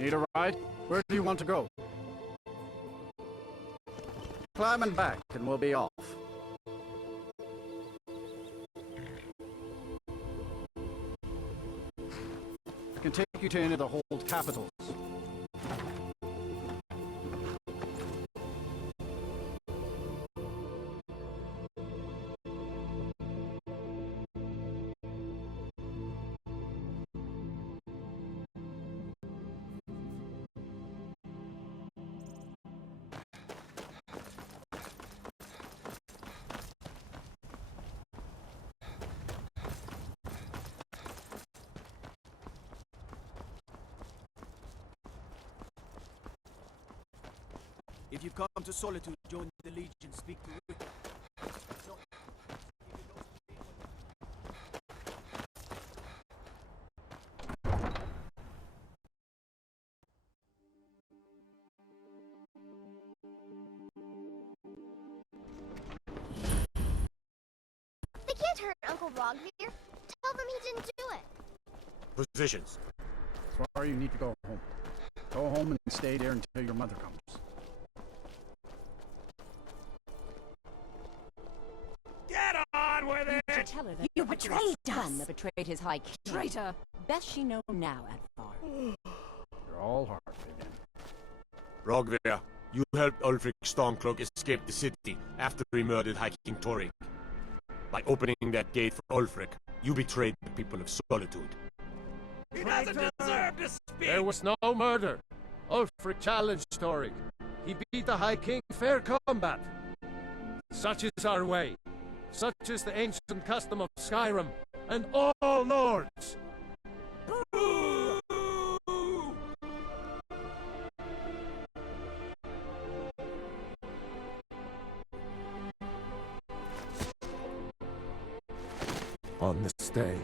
Need a ride? Where do you want to go? Climb and back, and we'll be off. I can take you to any of the hold capitals. If you've come to Solitude, join the Legion, speak to Rick. They can't hurt Uncle Rogvir. Tell them he didn't do it. Positions. Sorry, you need to go home. Go home and stay there until your mother comes. Get on with it! You should tell her that You betrayed us! son that betrayed his high king. Traitor! Best she know now, Advar. You're all heart again. Rogvir, you helped Ulfric Stormcloak escape the city after he murdered High King Torig. By opening that gate for Ulfric, you betrayed the people of Solitude. He doesn't deserve to speak! There was no murder. Ulfric challenged Torig. He beat the High King fair combat. Such is our way. Such is the ancient custom of Skyrim and all lords. On this day,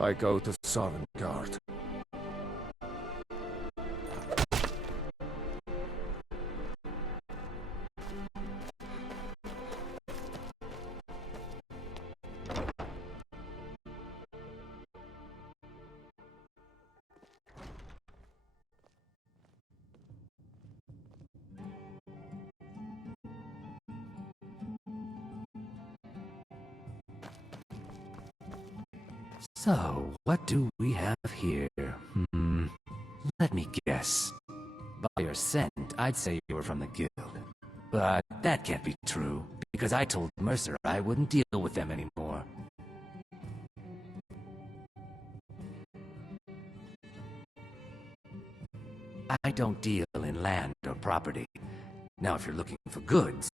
I go to Sovngarde. So, what do we have here? Let me guess. By your scent, I'd say you were from the guild. But that can't be true, because I told Mercer I wouldn't deal with them anymore. I don't deal in land or property. Now, if you're looking for goods,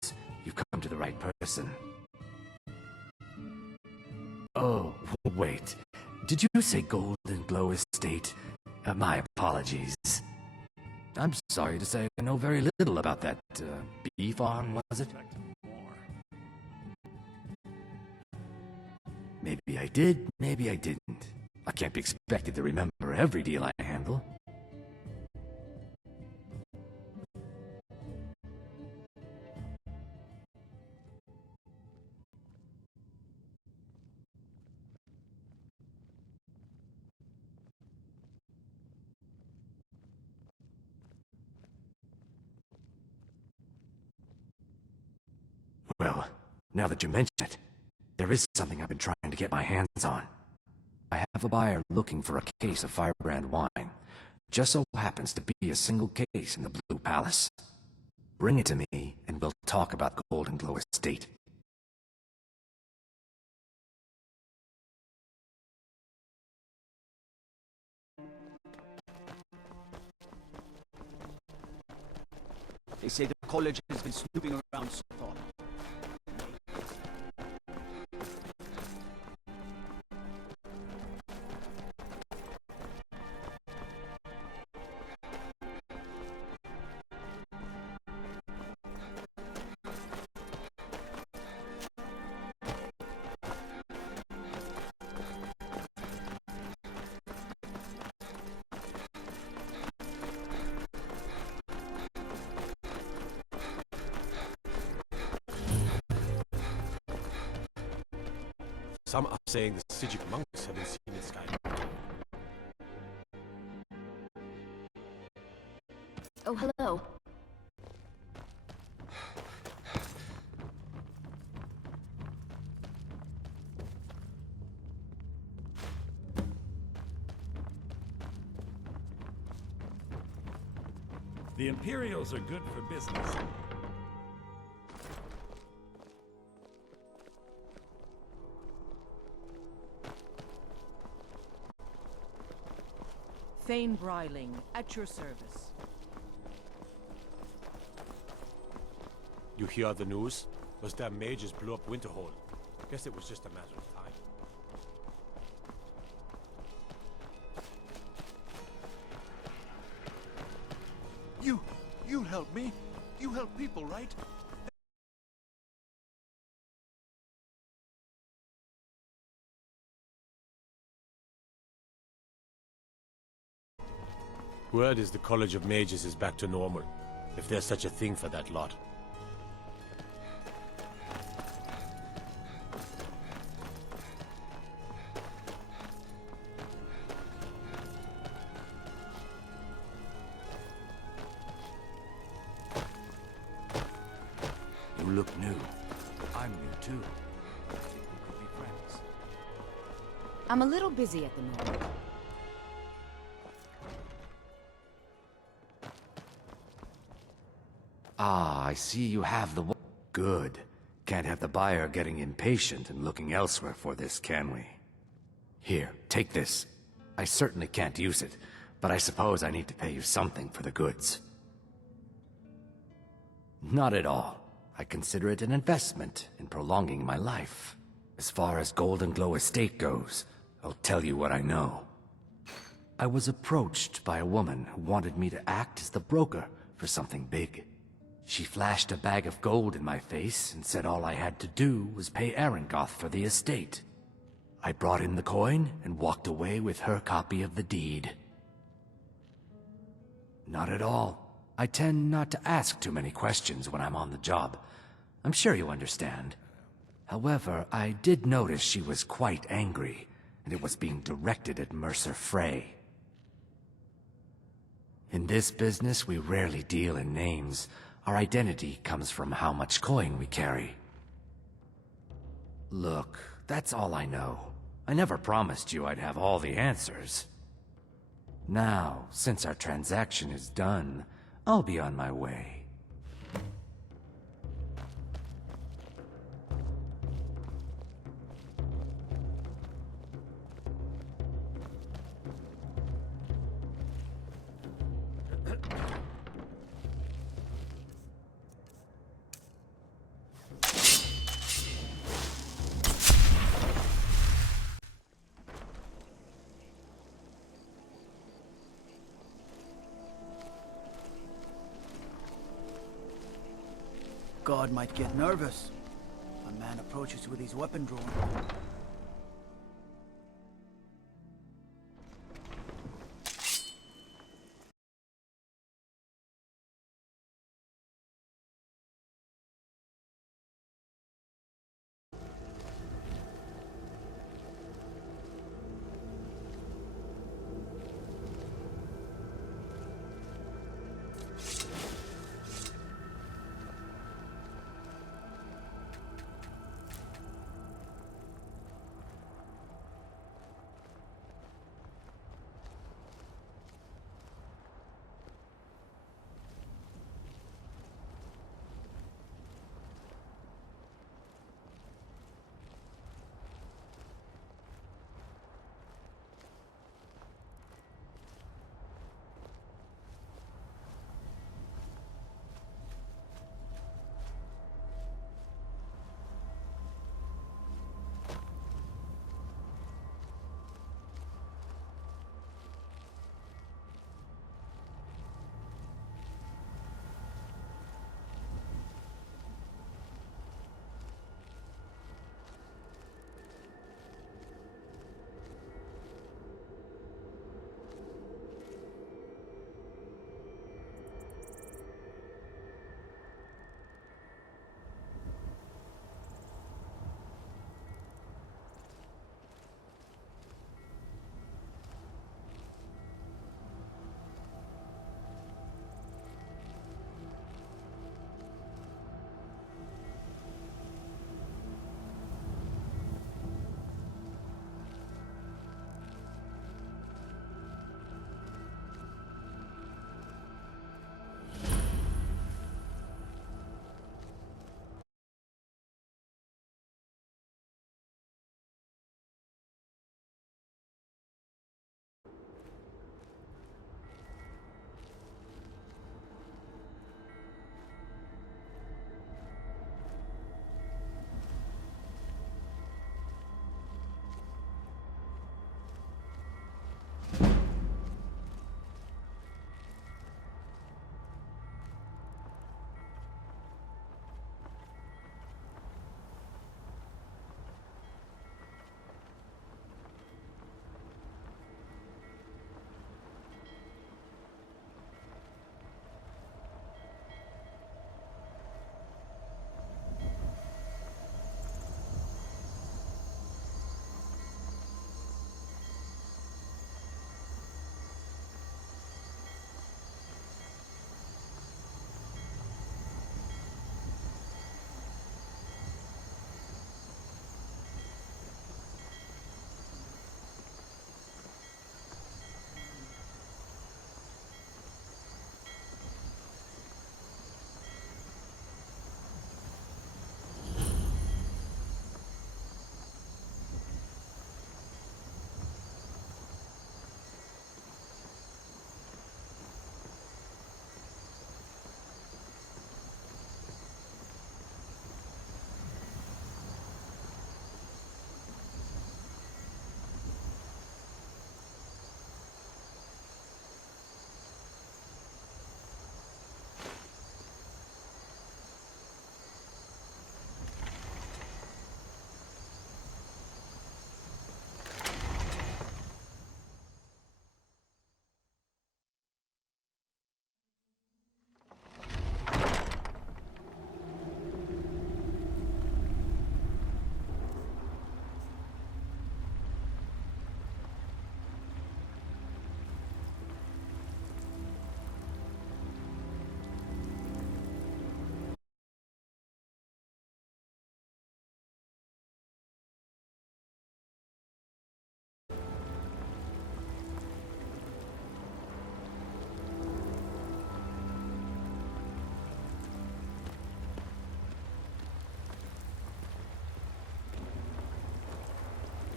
you've come to the right person. Oh, wait. Did you say Golden Glow Estate? My apologies. I'm sorry to say I know very little about that, bee farm, was it? Maybe I did, maybe I didn't. I can't be expected to remember every deal I handle. Well, now that you mention it, there is something I've been trying to get my hands on. I have a buyer looking for a case of Firebrand wine. Just so happens to be a single case in the Blue Palace. Bring it to me, and we'll talk about the Golden Glow Estate. They say the college has been snooping around so far. Some are saying the Sigic monks have been seen in Skyrim. Oh, hello. The Imperials are good for business. Thane Bryling, at your service. You hear the news? Those damn mages blew up Winterhold. Guess it was just a matter of time. You help me. You help people, right? Word is the College of Mages is back to normal, if there's such a thing for that lot. You look new. I'm new too. I think we could be friends. I'm a little busy at the moment. Ah, I see you have the... Good. Can't have the buyer getting impatient and looking elsewhere for this, can we? Here, take this. I certainly can't use it, but I suppose I need to pay you something for the goods. Not at all. I consider it an investment in prolonging my life. As far as Golden Glow Estate goes, I'll tell you what I know. I was approached by a woman who wanted me to act as the broker for something big. She flashed a bag of gold in my face and said all I had to do was pay Arangoth for the estate. I brought in the coin and walked away with her copy of the deed. Not at all. I tend not to ask too many questions when I'm on the job. I'm sure you understand. However, I did notice she was quite angry, and it was being directed at Mercer Frey. In this business, we rarely deal in names. Our identity comes from how much coin we carry. Look, that's all I know. I never promised you I'd have all the answers. Now, since our transaction is done, I'll be on my way. God might get nervous. A man approaches with his weapon drawn.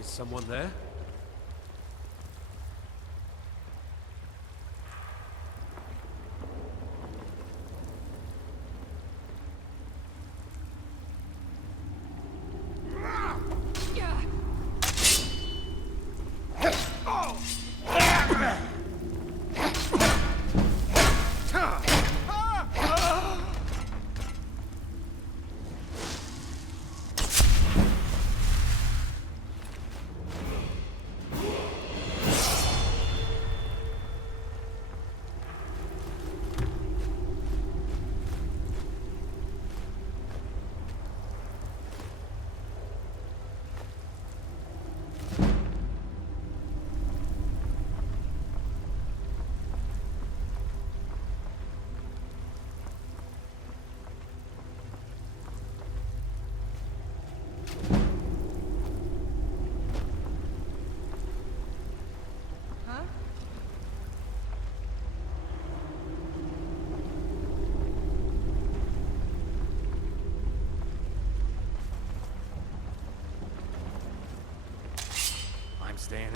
Is someone there? I'm staying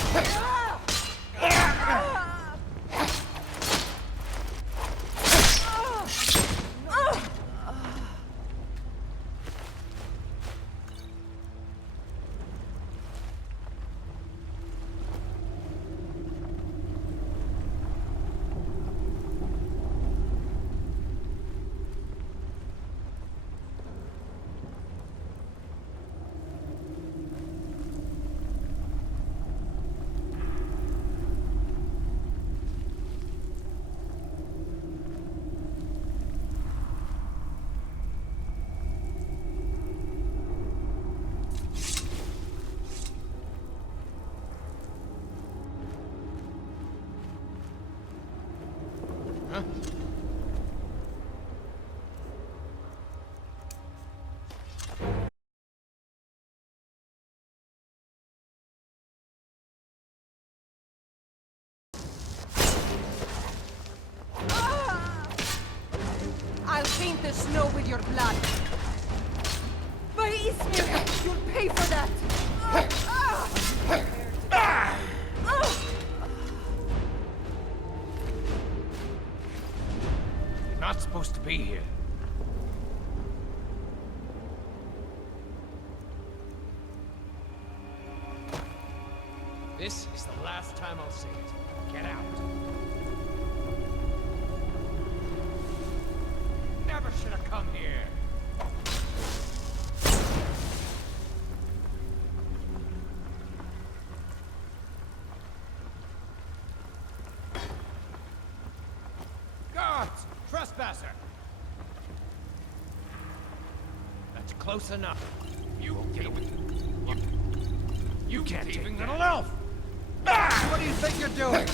I'll paint the snow with your blood. By Ismir, you'll pay for that! You're not supposed to be here. This is the last time I'll say it. Get out. Never should have come here. Guards! Trespasser! That's close enough. You won't get away. You can't even little elf! What do you think you're doing?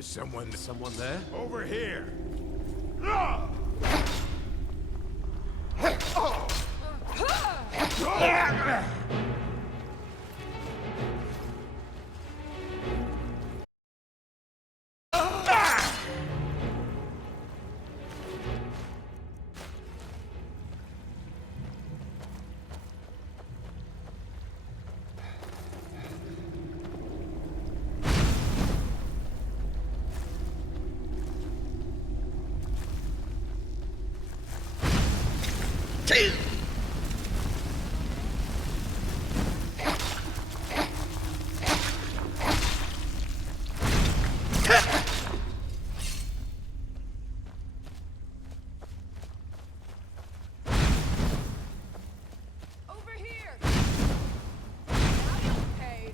Is someone there? over here? Over here! Now you'll pay.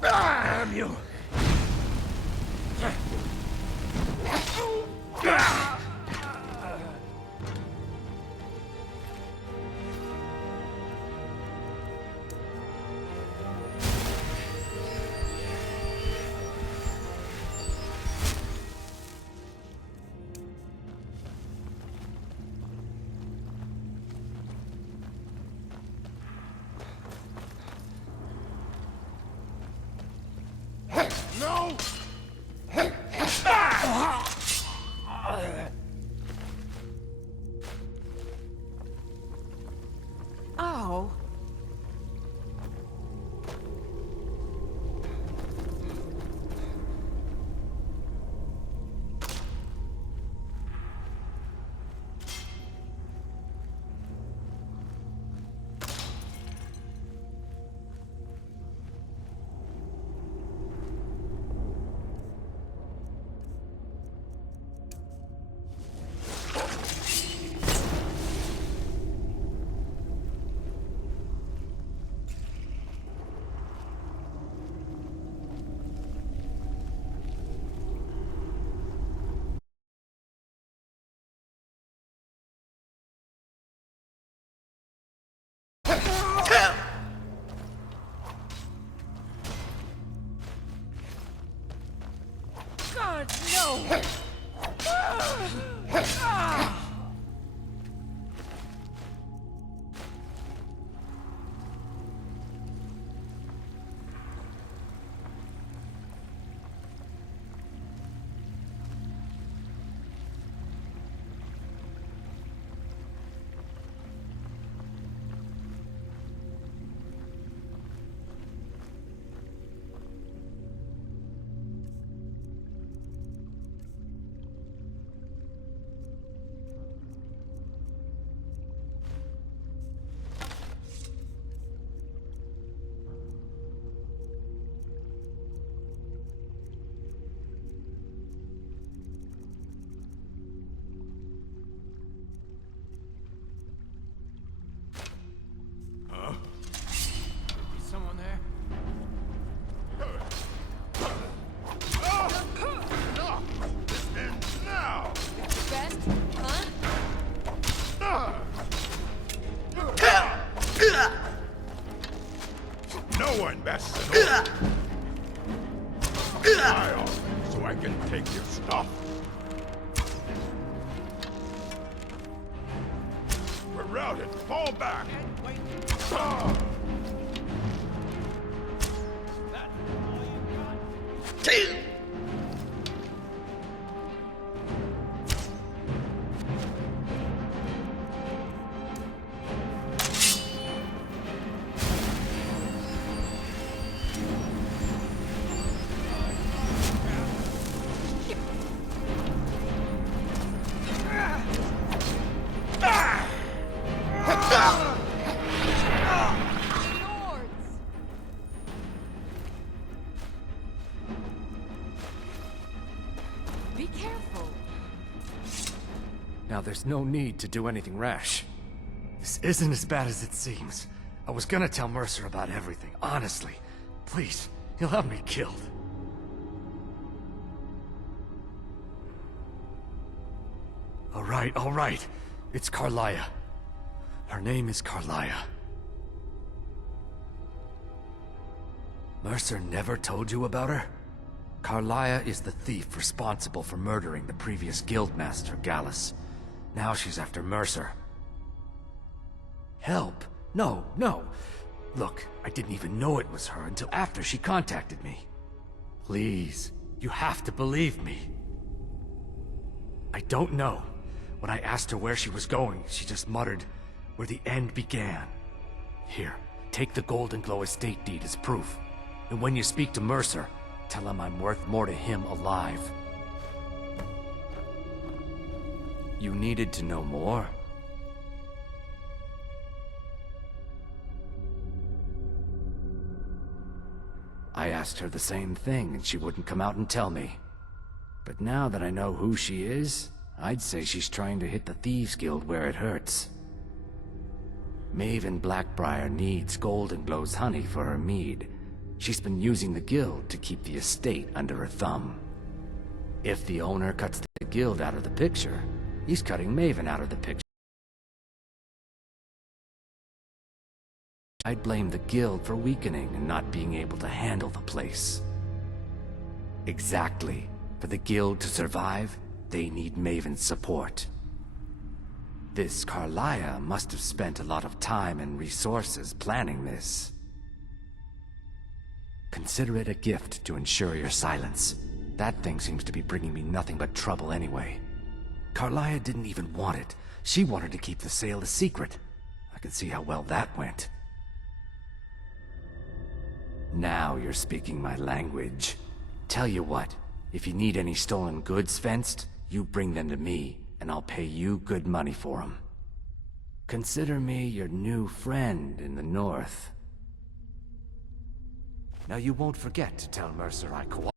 Damn you! No! Oh. God, no! Is someone there? Now! Best, huh? No one bests an order. Smile, so I can take your stuff. We're routed. Fall back. Ah! Be careful. Now there's no need to do anything rash. This isn't as bad as it seems. I was gonna tell Mercer about everything, honestly. Please, he'll have me killed. All right. It's Carlia. Her name is Carlia. Mercer never told you about her? Carlia is the thief responsible for murdering the previous guildmaster, Gallus. Now she's after Mercer. Help? No, no. Look, I didn't even know it was her until after she contacted me. Please, you have to believe me. I don't know. When I asked her where she was going, she just muttered, "Where the end began." Here, take the Golden Glow estate deed as proof. And when you speak to Mercer, tell him I'm worth more to him alive. You needed to know more? I asked her the same thing, and she wouldn't come out and tell me. But now that I know who she is, I'd say she's trying to hit the Thieves Guild where it hurts. Maven Blackbriar needs Golden Glow's honey for her mead. She's been using the guild to keep the estate under her thumb. If the owner cuts the guild out of the picture, he's cutting Maven out of the picture. I'd blame the guild for weakening and not being able to handle the place. Exactly. For the guild to survive, they need Maven's support. This Carlia must have spent a lot of time and resources planning this. Consider it a gift to ensure your silence. That thing seems to be bringing me nothing but trouble anyway. Carlia didn't even want it. She wanted to keep the sale a secret. I can see how well that went. Now you're speaking my language. Tell you what, if you need any stolen goods fenced, you bring them to me, and I'll pay you good money for them. Consider me your new friend in the north. Now you won't forget to tell Mercer I cooperated.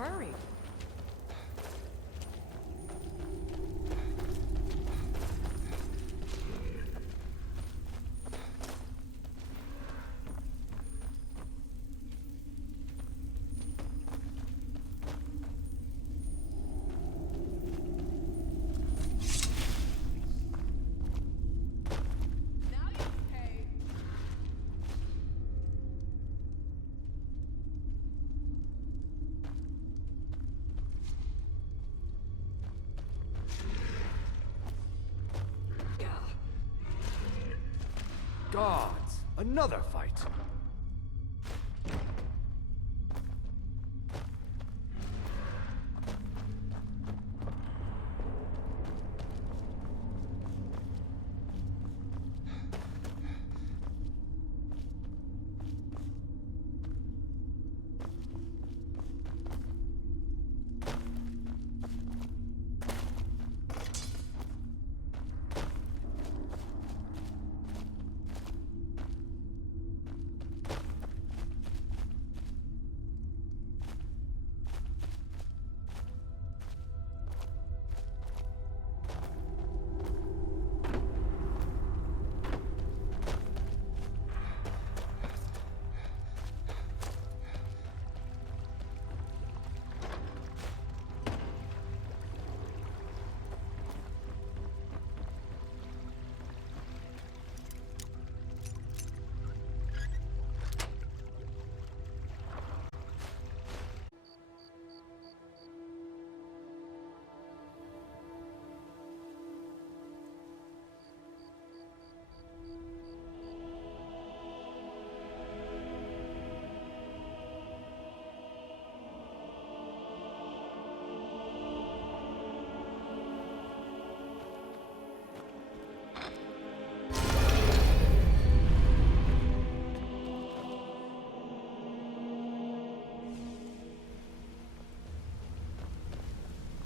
hurry. Gods! Another fight!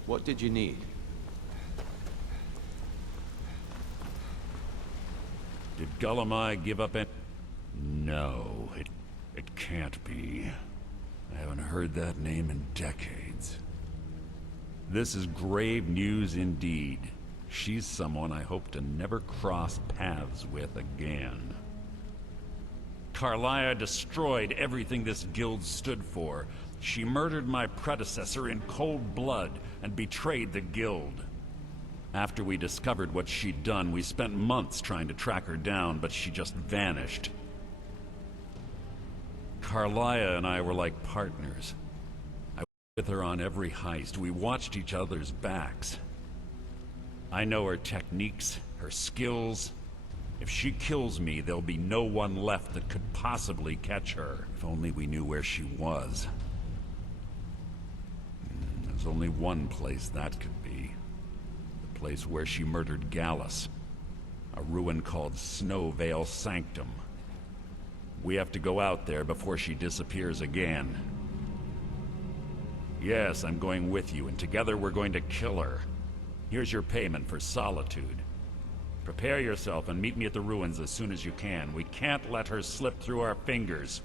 What did you need? Did Gullumai give up any... No, it can't be. I haven't heard that name in decades. This is grave news indeed. She's someone I hope to never cross paths with again. Carlia destroyed everything this guild stood for. She murdered my predecessor in cold blood and betrayed the guild. After we discovered what she'd done, we spent months trying to track her down, but she just vanished. Carlia and I were like partners. I was with her on every heist. We watched each other's backs. I know her techniques, her skills. If she kills me, there'll be no one left that could possibly catch her. If only we knew where she was. There's only one place that could be. The place where she murdered Gallus. A ruin called Snowvale Sanctum. We have to go out there before she disappears again. Yes, I'm going with you, and together we're going to kill her. Here's your payment for solitude. Prepare yourself and meet me at the ruins as soon as you can. We can't let her slip through our fingers.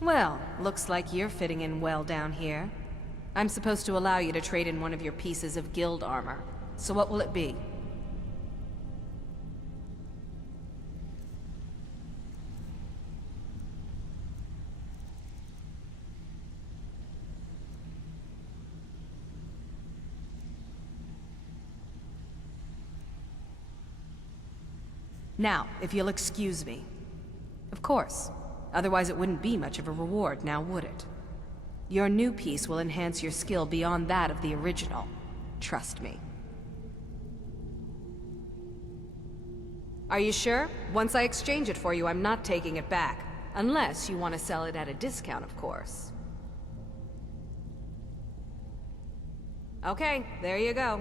Well, looks like you're fitting in well down here. I'm supposed to allow you to trade in one of your pieces of guild armor. So what will it be? Now, if you'll excuse me. Of course. Otherwise it wouldn't be much of a reward, now would it? Your new piece will enhance your skill beyond that of the original. Trust me. Are you sure? Once I exchange it for you, I'm not taking it back. Unless you want to sell it at a discount, of course. Okay, there you go.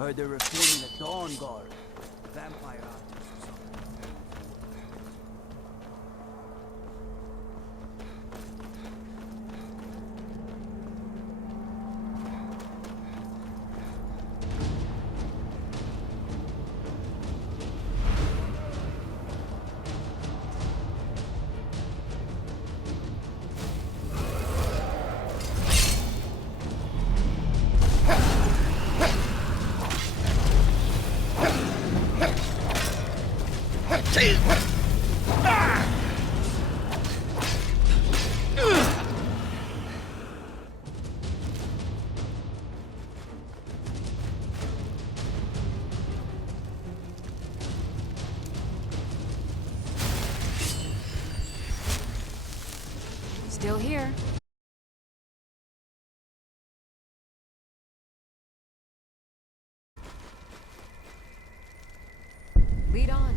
Heard they're reforming the Dawn Guard. Vampire hunters or something. Still here. Lead on.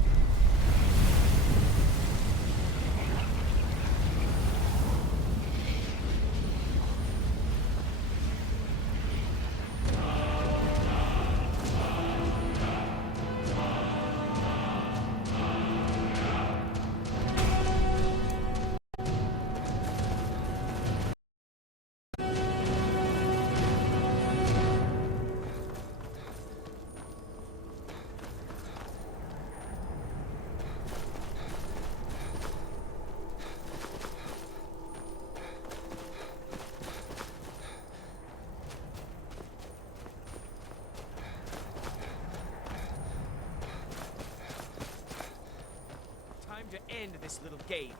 Time to end this little game.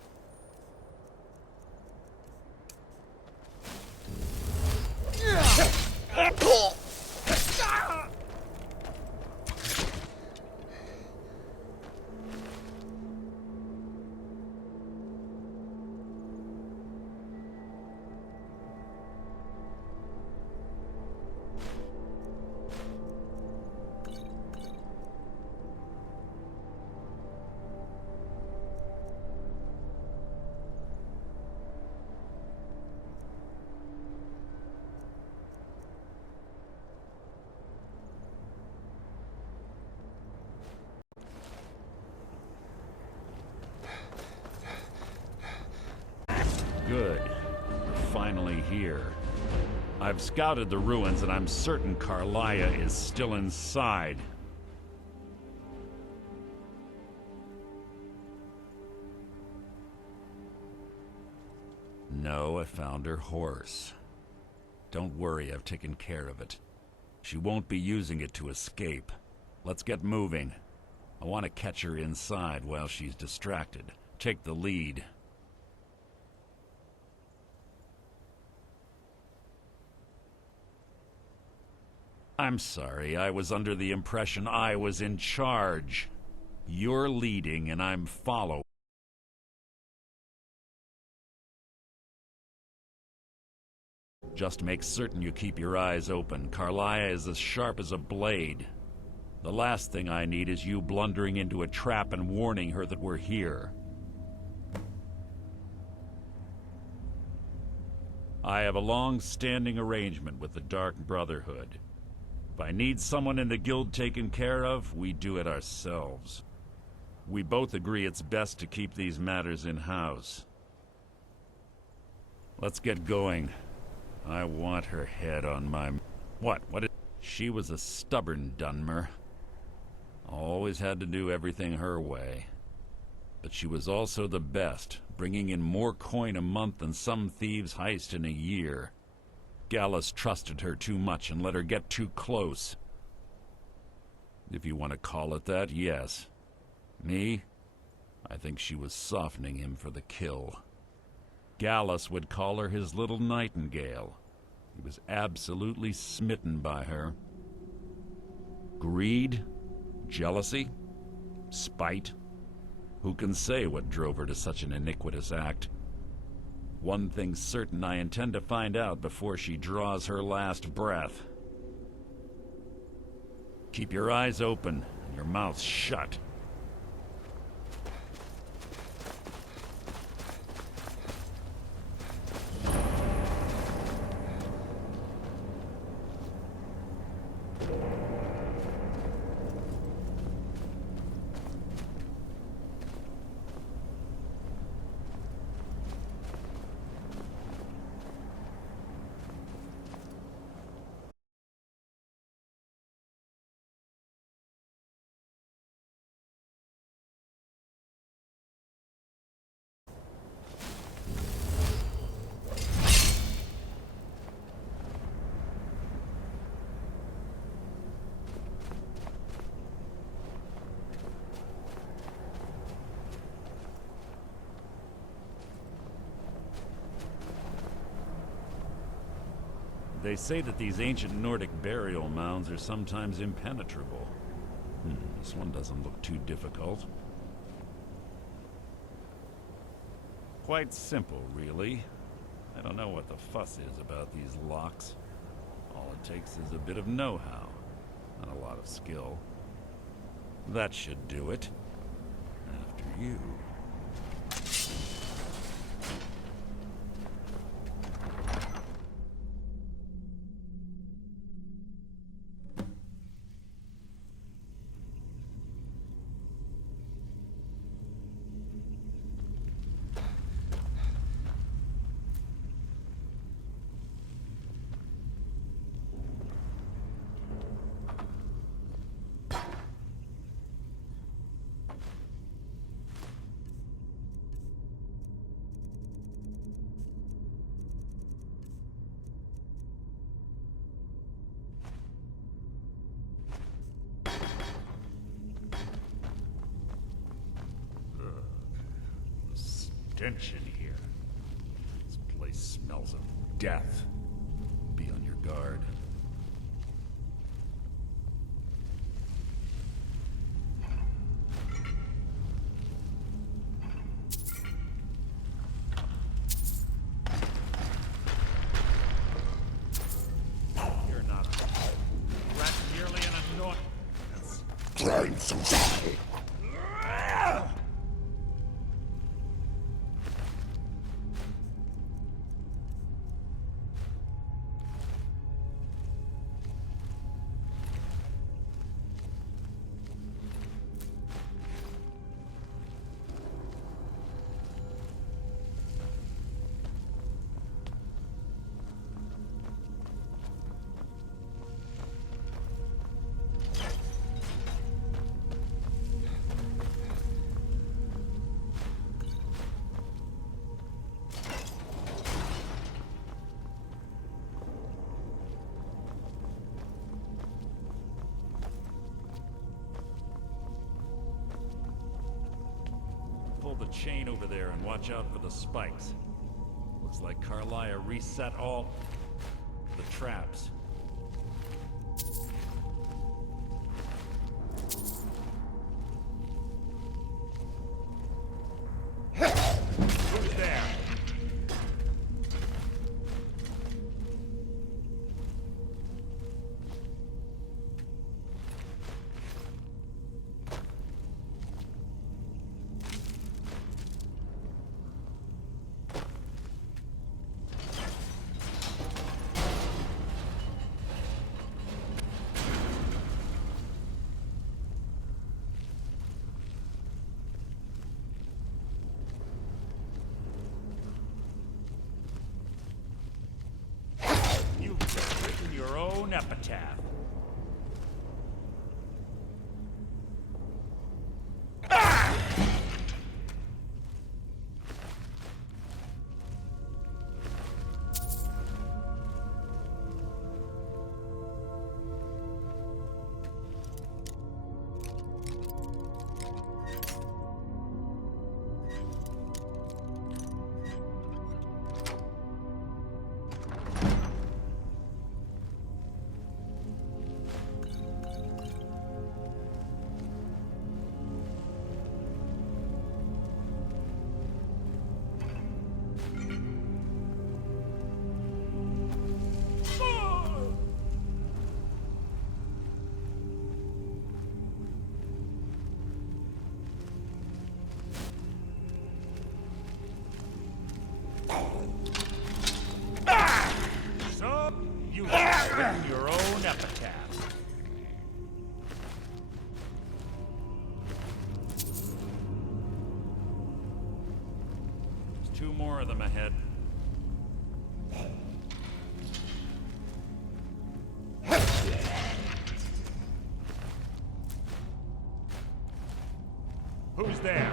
Good. We're finally here. I've scouted the ruins and I'm certain Carlia is still inside. No, I found her horse. Don't worry, I've taken care of it. She won't be using it to escape. Let's get moving. I want to catch her inside while she's distracted. Take the lead. I'm sorry, I was under the impression I was in charge. You're leading and I'm following. Just make certain you keep your eyes open. Carlia is as sharp as a blade. The last thing I need is you blundering into a trap and warning her that we're here. I have a long-standing arrangement with the Dark Brotherhood. If I need someone in the guild taken care of, we do it ourselves. We both agree it's best to keep these matters in-house. Let's get going. I want her head on my... What? She was a stubborn Dunmer. Always had to do everything her way. But she was also the best, bringing in more coin a month than some thieves heist in a year. Gallus trusted her too much and let her get too close. If you want to call it that, yes. Me? I think she was softening him for the kill. Gallus would call her his little nightingale. He was absolutely smitten by her. Greed? Jealousy? Spite? Who can say what drove her to such an iniquitous act? One thing's certain, I intend to find out before she draws her last breath. Keep your eyes open and your mouth shut. They say that these ancient Nordic burial mounds are sometimes impenetrable. This one doesn't look too difficult. Quite simple, really. I don't know what the fuss is about these locks. All it takes is a bit of know-how, and a lot of skill. That should do it. After you. Stench in here. This place smells of death. Be on your guard. You're not a rat merely an annoyance. Claim some time. Pull the chain over there and watch out for the spikes. Looks like Carlia reset all the traps. Who's there? You've just written your own epitaph. So, you've written your own epitaph. There's 2 more of them ahead. Who's there?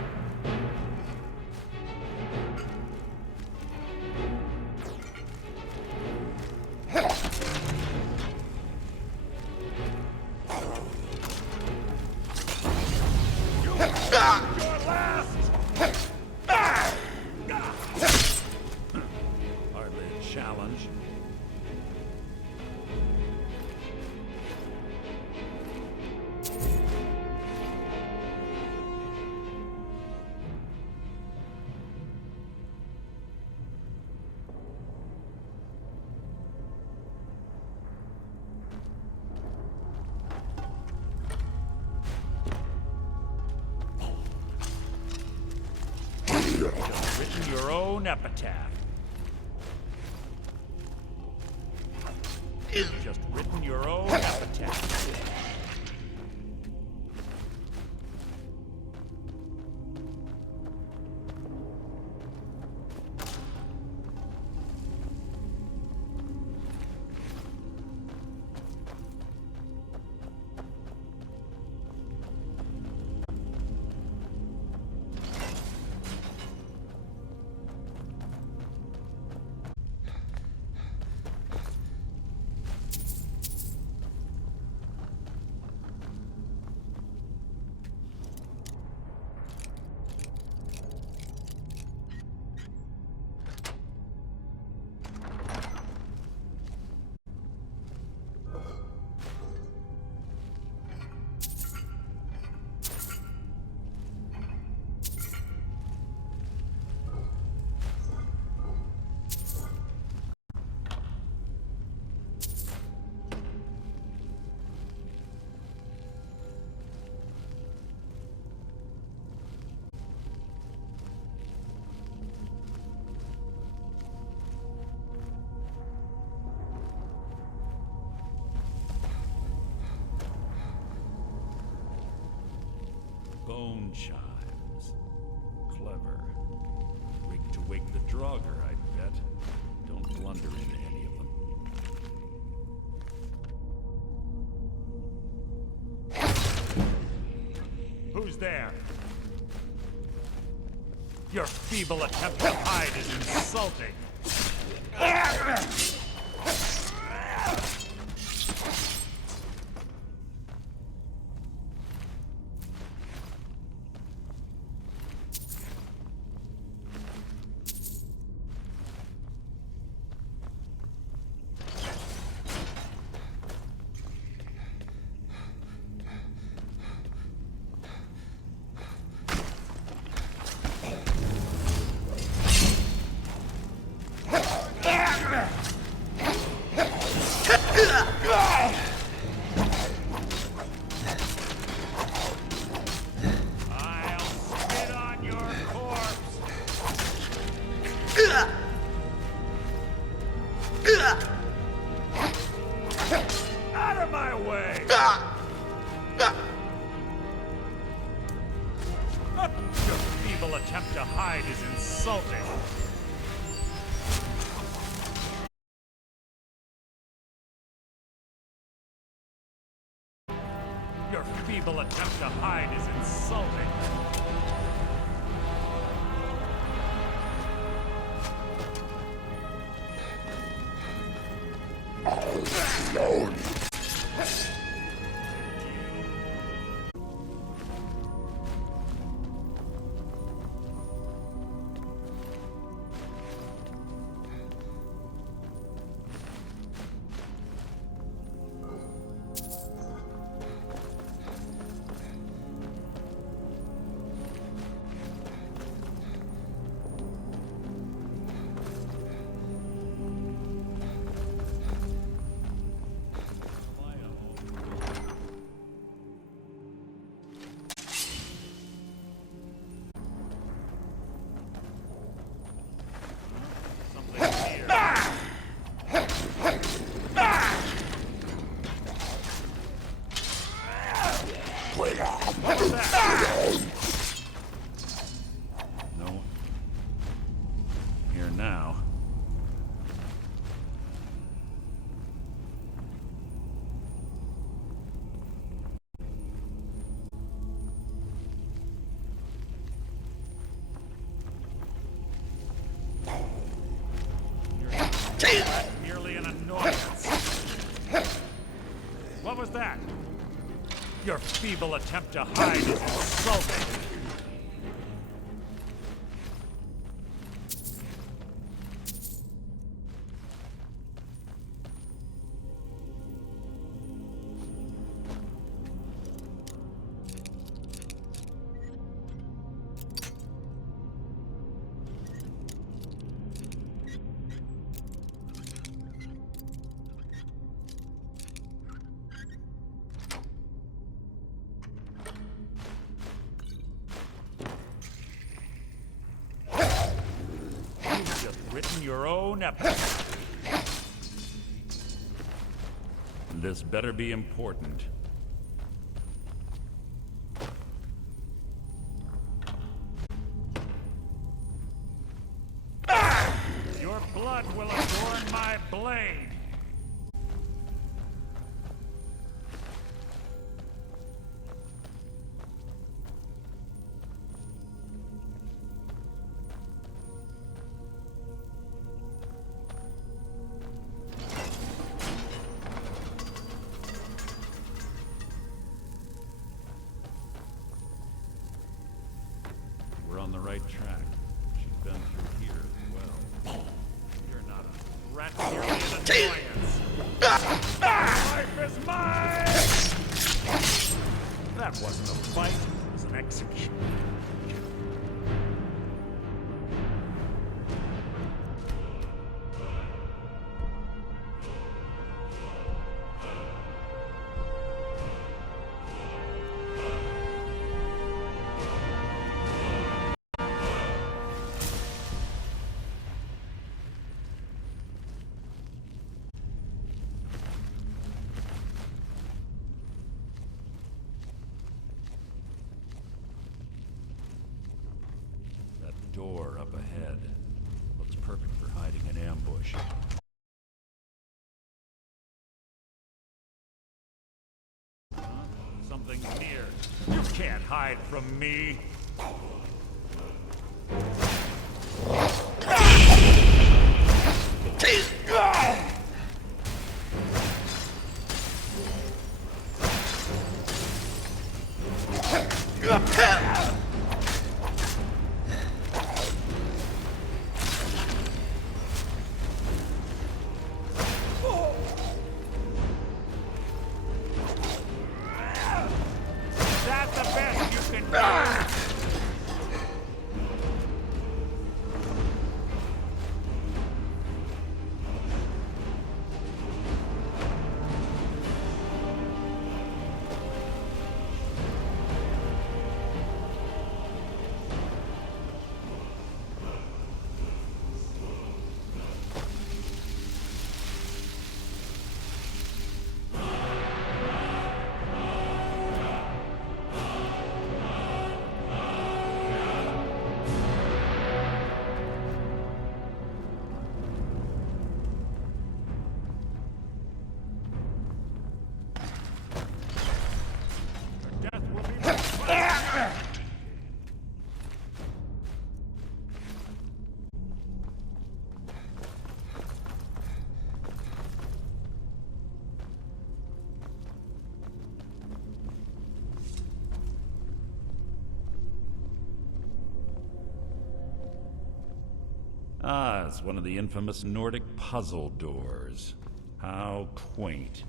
Hardly a challenge. your own epitaph. You've just written your own epitaph. Bone chimes. Clever. Rigged to wake the Draugr, I bet. Don't blunder into any of them. Who's there? Your feeble attempt to hide is insulting. Out of my way! Your feeble attempt to hide is insulting. Your feeble attempt to hide is insulting. No. Here now. You're merely an annoyance. What was that? Your feeble attempt to hide is insulting. your own episode. This better be important. Your blood will adorn my blade. We're on the right track. She's been through here as well. You're not a threat, merely an annoyance. Life is mine! That wasn't a fight, it was an execution. Door up ahead. Looks perfect for hiding an ambush. Something's near. You can't hide from me. That's the best you can do. Ah, it's one of the infamous Nordic puzzle doors. How quaint.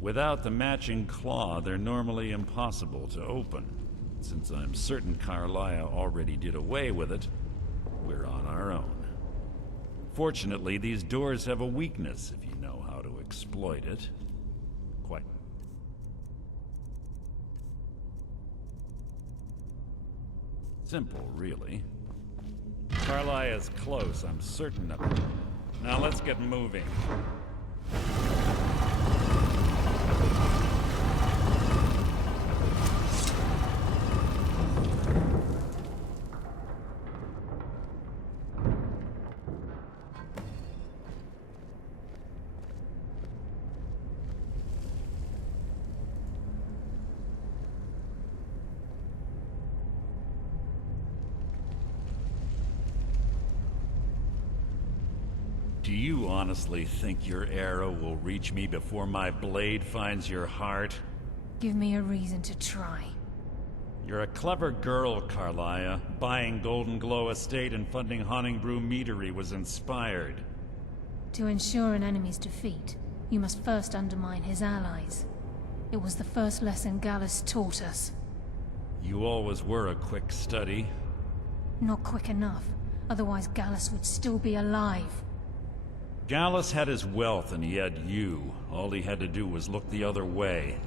Without the matching claw, they're normally impossible to open. Since I'm certain Carlia already did away with it, we're on our own. Fortunately, these doors have a weakness if you know how to exploit it. Quite. Simple, really. Carlia's close, I'm certain of it. Now let's get moving. Do you honestly think your arrow will reach me before my blade finds your heart? Give me a reason to try. You're a clever girl, Carlia. Buying Golden Glow Estate and funding Haunting Brew Meadery was inspired. To ensure an enemy's defeat, you must first undermine his allies. It was the first lesson Gallus taught us. You always were a quick study. Not quick enough, otherwise Gallus would still be alive. Gallus had his wealth and he had you. All he had to do was look the other way.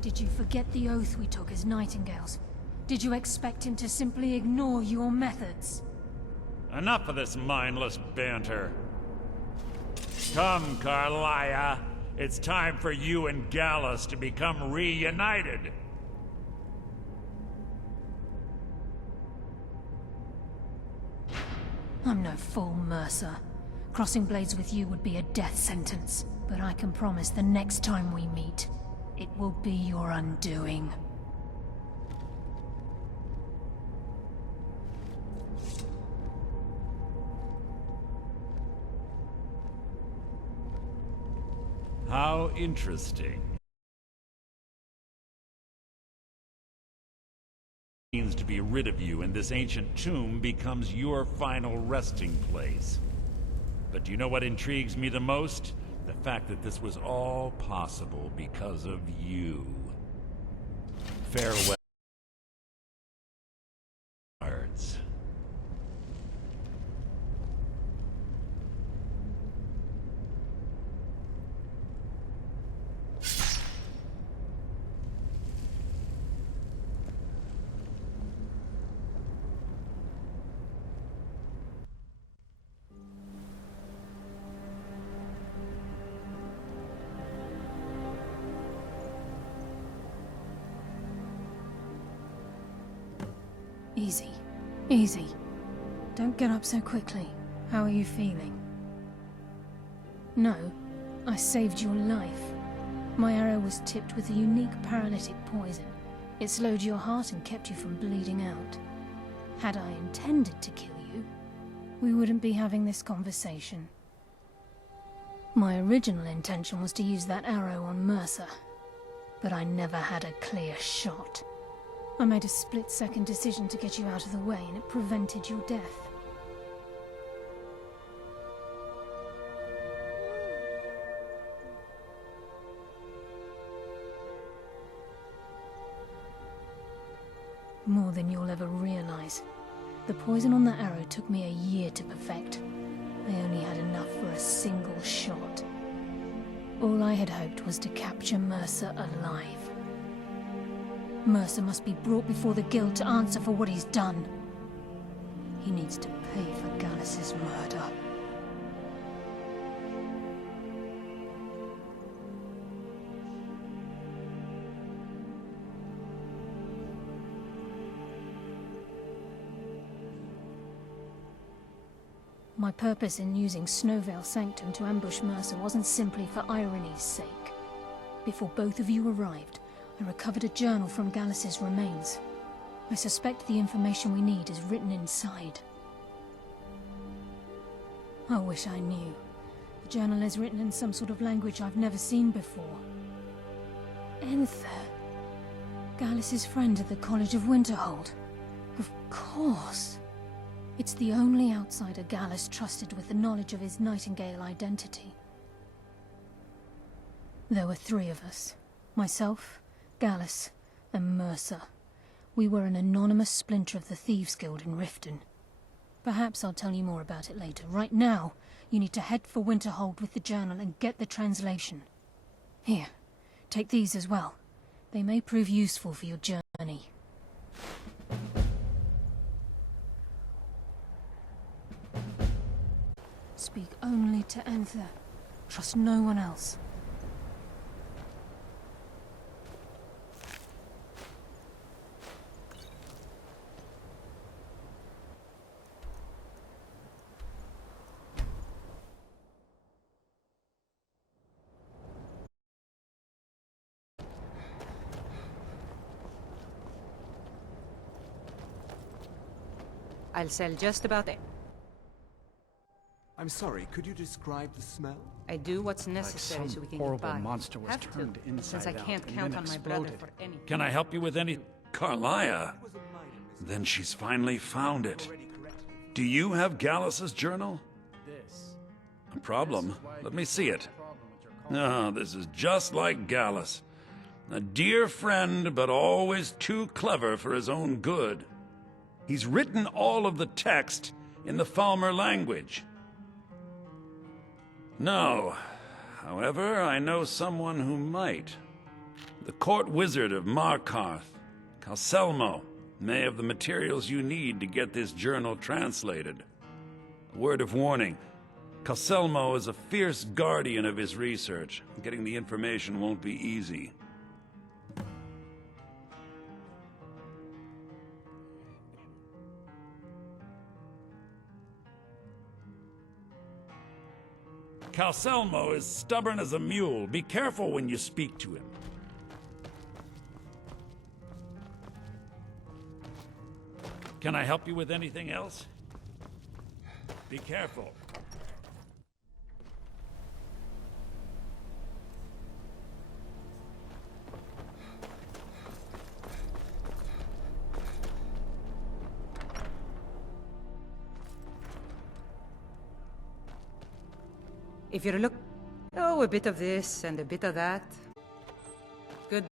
Did you forget the oath we took as Nightingales? Did you expect him to simply ignore your methods? Enough of this mindless banter. Come, Carlia. It's time for you and Gallus to become reunited. I'm no fool, Mercer. Crossing blades with you would be a death sentence. But I can promise the next time we meet, it will be your undoing. How interesting. Means to be rid of you, and this ancient tomb becomes your final resting place. But do you know what intrigues me the most? The fact that this was all possible because of you. Farewell. Cards. Easy. Easy. Don't get up so quickly. How are you feeling? No, I saved your life. My arrow was tipped with a unique paralytic poison. It slowed your heart and kept you from bleeding out. Had I intended to kill you, we wouldn't be having this conversation. My original intention was to use that arrow on Mercer, but I never had a clear shot. I made a split-second decision to get you out of the way, and it prevented your death. More than you'll ever realize. The poison on that arrow took me a year to perfect. I only had enough for a single shot. All I had hoped was to capture Mercer alive. Mercer must be brought before the Guild to answer for what he's done. He needs to pay for Gallus's murder. My purpose in using Snowvale Sanctum to ambush Mercer wasn't simply for irony's sake. Before both of you arrived, I recovered a journal from Gallus's remains. I suspect the information we need is written inside. I wish I knew. The journal is written in some sort of language I've never seen before. Enther. Gallus's friend at the College of Winterhold. Of course. It's the only outsider Gallus trusted with the knowledge of his Nightingale identity. There were 3 of us. Myself, Gallus, and Mercer. We were an anonymous splinter of the Thieves' Guild in Riften. Perhaps I'll tell you more about it later. Right now, you need to head for Winterhold with the journal and get the translation. Here, take these as well. They may prove useful for your journey. Speak only to Enther. Trust no one else. I'll sell just about it. I'm sorry, could you describe the smell? I do what's necessary so we can get horrible by. monster was Have to, turned inside since I out can't and count then on my brother exploded. for any. Can I help you with any... Carlia? Then she's finally found it. Do you have Gallus's journal? This. A problem? Let me see it. No, this is just like Gallus. A dear friend, but always too clever for his own good. He's written all of the text in the Falmer language. No. However, I know someone who might. The court wizard of Markarth, Calselmo, may have the materials you need to get this journal translated. A word of warning. Calselmo is a fierce guardian of his research. Getting the information won't be easy. Calselmo is stubborn as a mule. Be careful when you speak to him. Can I help you with anything else? Be careful. If you're oh, a bit of this and a bit of that. Good.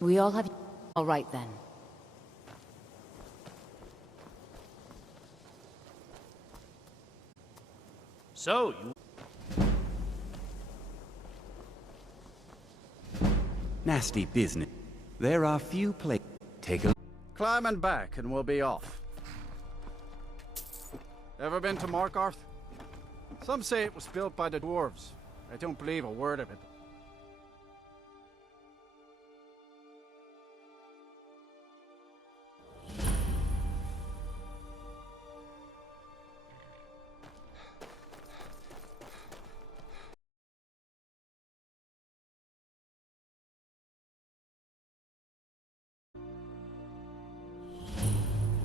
We all have... All right, then. So, you... Nasty business. There are few places. Take a... Climbing back and we'll be off. Ever been to Markarth? Some say it was built by the dwarves. I don't believe a word of it.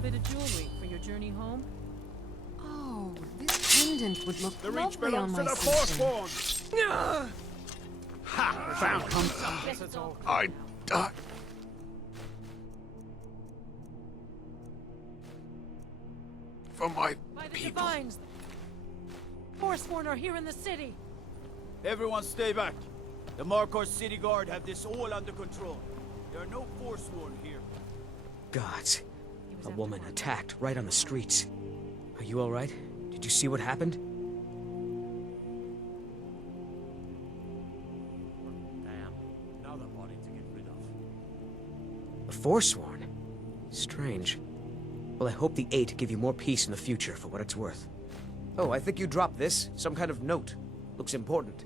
Bit of jewelry for your journey home? Oh, this pendant would look The reach lovely on belongs to my the sister. Forsworn! Ha! Found him! I died. For my By the people. divines! Forsworn are here in the city! Everyone stay back. The Markor City Guard have this all under control. There are no Forsworn here. Gods. A woman attacked right on the streets. Are you alright? Did you see what happened? Damn. Another body to get rid of. A Forsworn? Strange. Well, I hope the Eight give you more peace in the future, for what it's worth. Oh, I think you dropped this. Some kind of note. Looks important.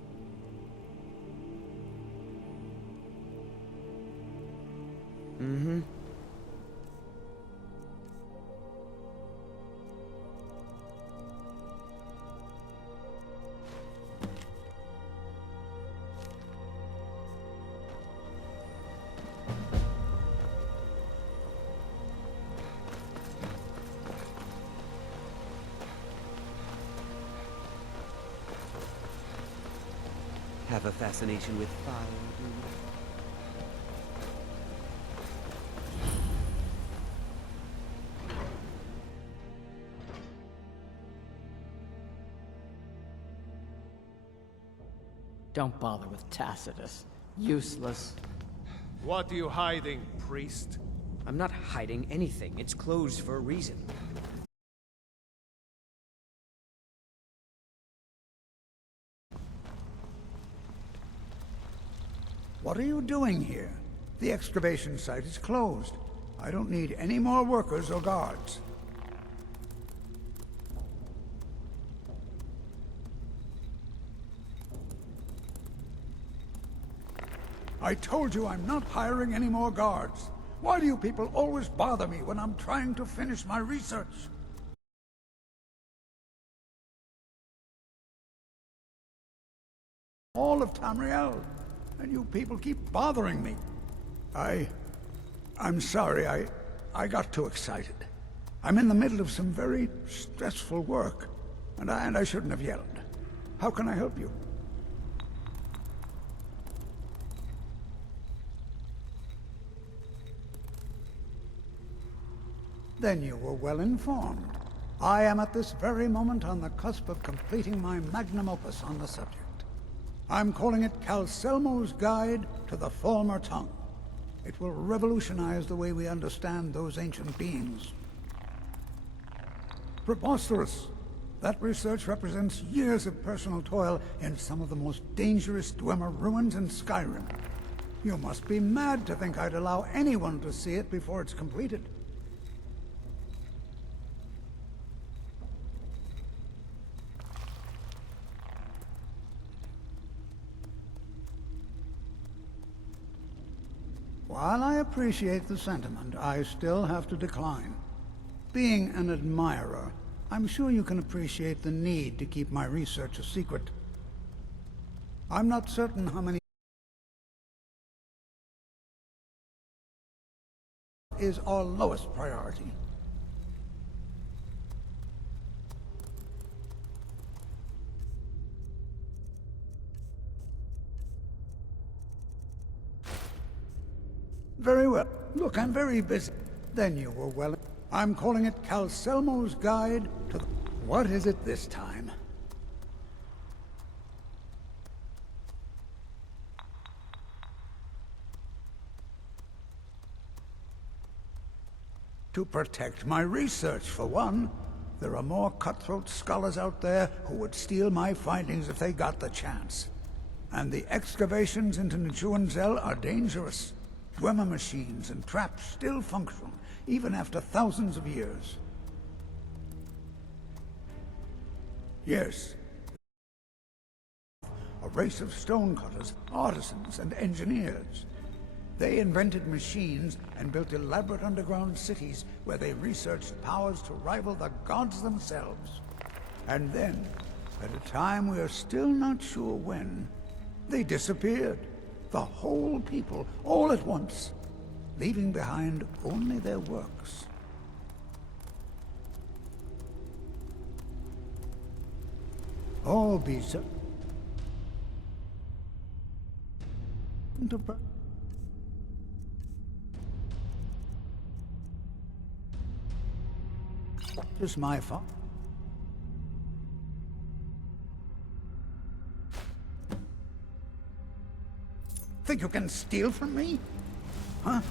Mm-hmm. Have a fascination with fire, do you? Don't bother with Tacitus. Useless. What are you hiding, priest? I'm not hiding anything. It's closed for a reason. What are you doing here? The excavation site is closed. I don't need any more workers or guards. I told you I'm not hiring any more guards. Why do you people always bother me when I'm trying to finish my research? All of Tamriel, and you people keep bothering me. I'm sorry, I got too excited. I'm in the middle of some very stressful work, and I shouldn't have yelled. How can I help you? Then you were well informed. I am at this very moment on the cusp of completing my magnum opus on the subject. I'm calling it Calcelmo's Guide to the Former Tongue. It will revolutionize the way we understand those ancient beings. Preposterous! That research represents years of personal toil in some of the most dangerous Dwemer ruins in Skyrim. You must be mad to think I'd allow anyone to see it before it's completed. While I appreciate the sentiment, I still have to decline. Being an admirer, I'm sure you can appreciate the need to keep my research a secret. I'm not certain how many is our lowest priority. Very well. Look, I'm very busy. Then you were well. I'm calling it Calcelmo's Guide to the... What is it this time? To protect my research, for one. There are more cutthroat scholars out there who would steal my findings if they got the chance. And the excavations into Nichuanzel are dangerous. Dwemer machines and traps still function, even after thousands of years. Yes. A race of stonecutters, artisans, and engineers. They invented machines and built elaborate underground cities where they researched powers to rival the gods themselves. And then, at a time we are still not sure when, they disappeared. The whole people, all at once, leaving behind only their works. All be so... Just my fault. Think you can steal from me? Huh?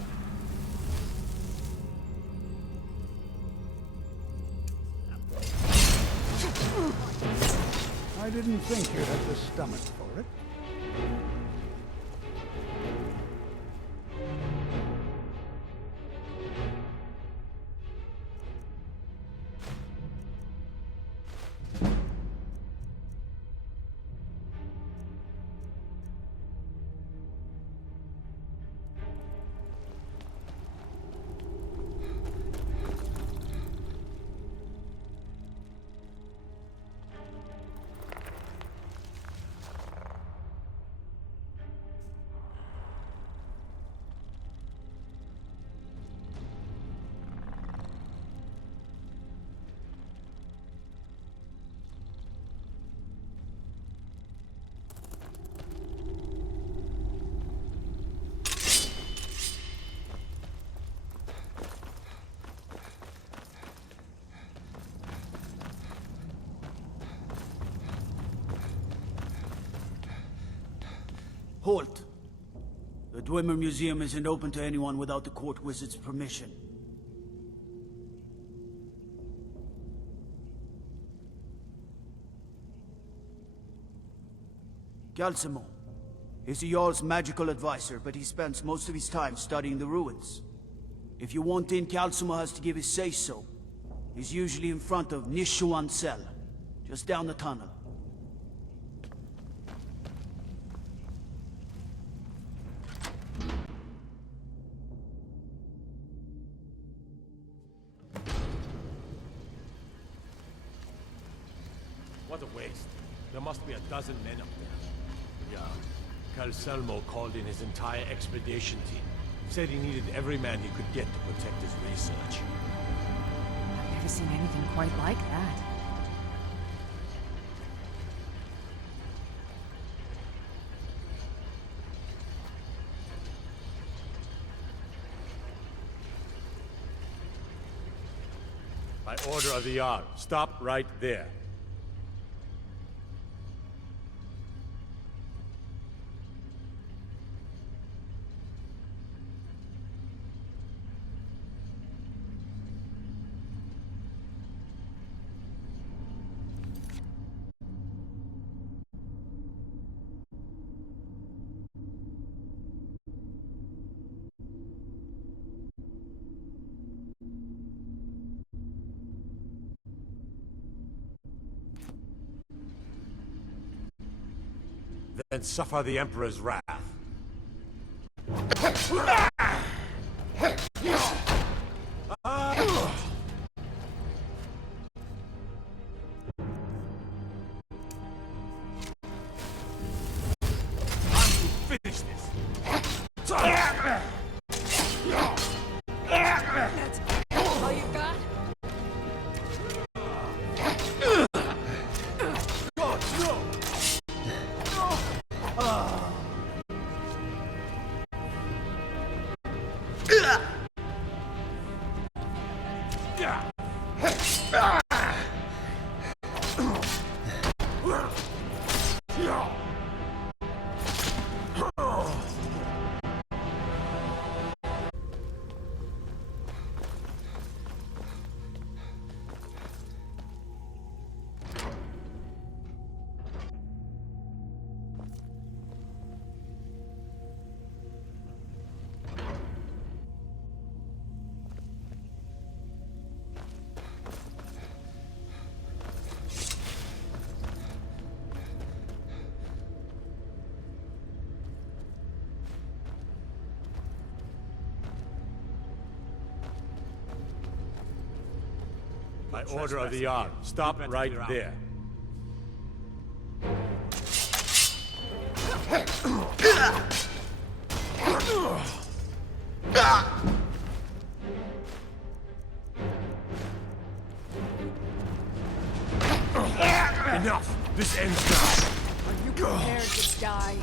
I didn't think you'd have the stomach for it. Halt! The Dwemer Museum isn't open to anyone without the court wizard's permission. Calcelmo. He's the Jarl's magical advisor, but he spends most of his time studying the ruins. If you want in, Calcelmo has to give his say-so. He's usually in front of Nichuanzel, just down the tunnel. What a waste. There must be a dozen men up there. Yeah. Calcelmo called in his entire expedition team. Said he needed every man he could get to protect his research. I've never seen anything quite like that. By order of the Jarl, stop right there. Then suffer the Emperor's wrath. Finish this! That's all you got? God, no! By order of the Jarl, stop right there. Enough! This ends now! Are you prepared to die?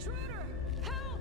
intruder! Help!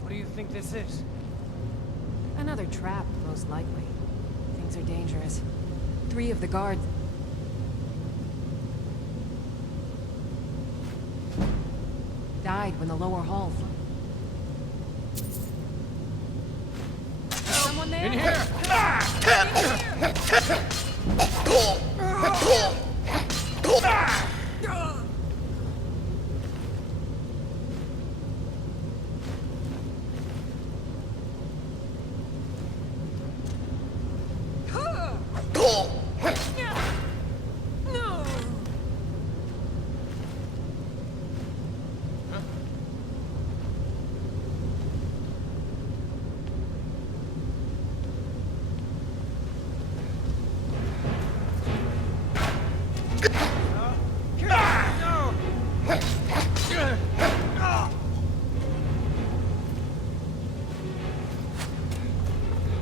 What do you think this is? Another trap, most likely. Things are dangerous. 3 of the guards... died when the lower hall... Someone there? In here!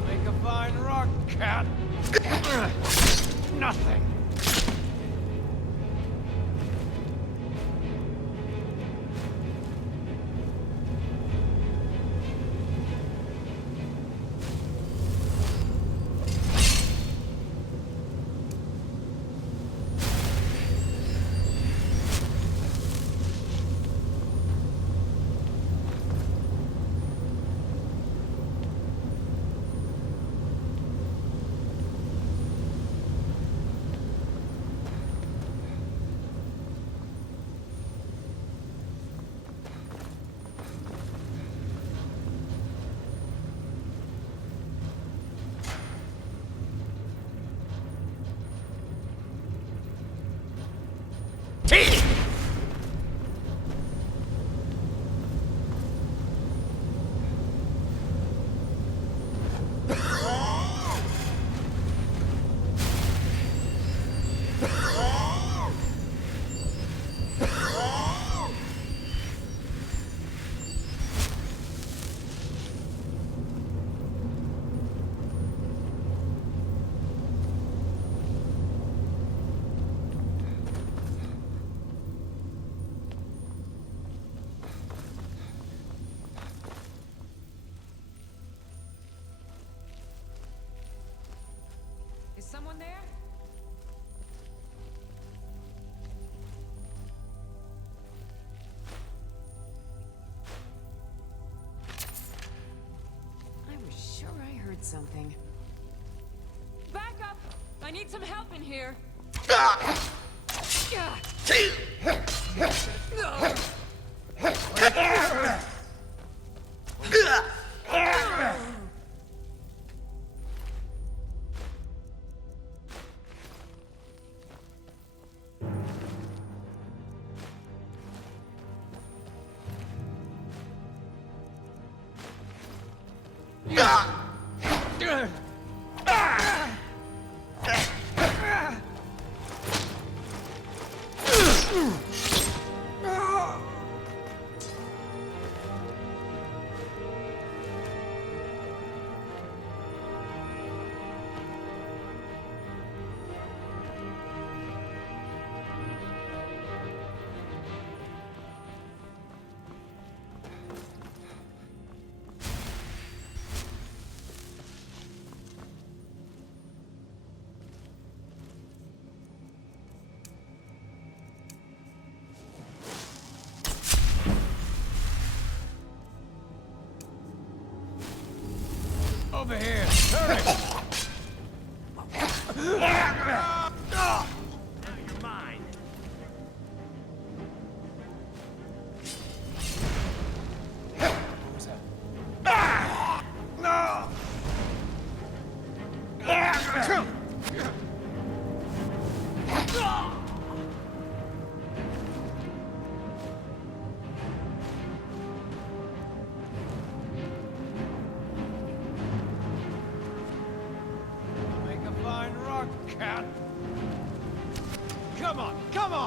Make a fine rock, cat. Nothing. Is someone there? I was sure I heard something. Back up! I need some help in here. over here! Hurry! Now you're mine. Make a fine rock, cat. Come on, come on!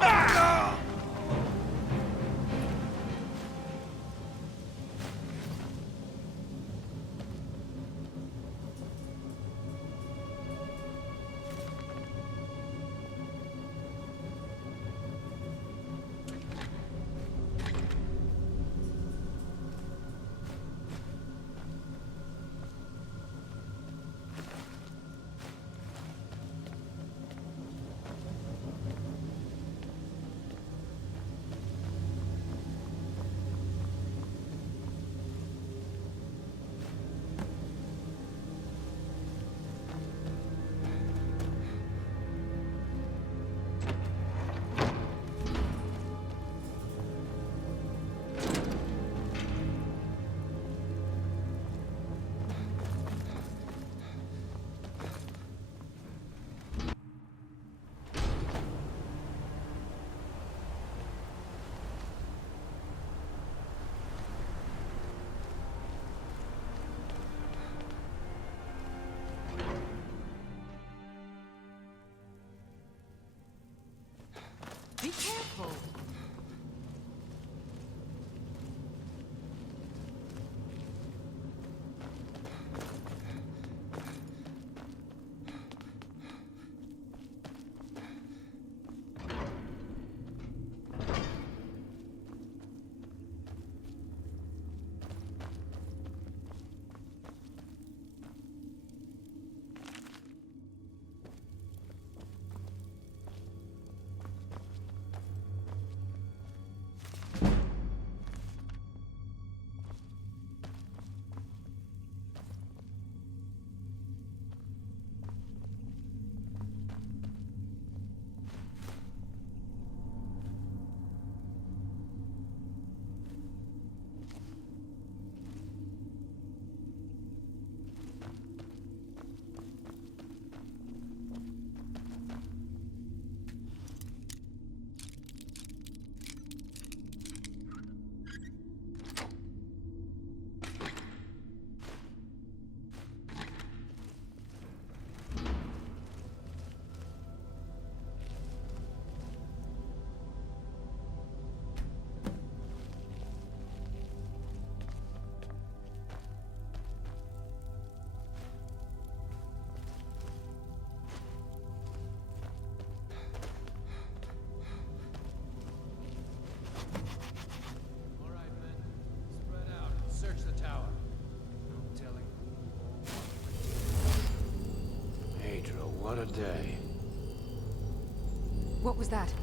Be careful. Search the tower. I'm telling you. Adriel, what a day. What was that?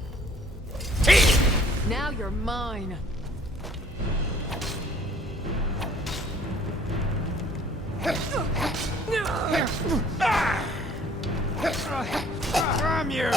Now you're mine. From you!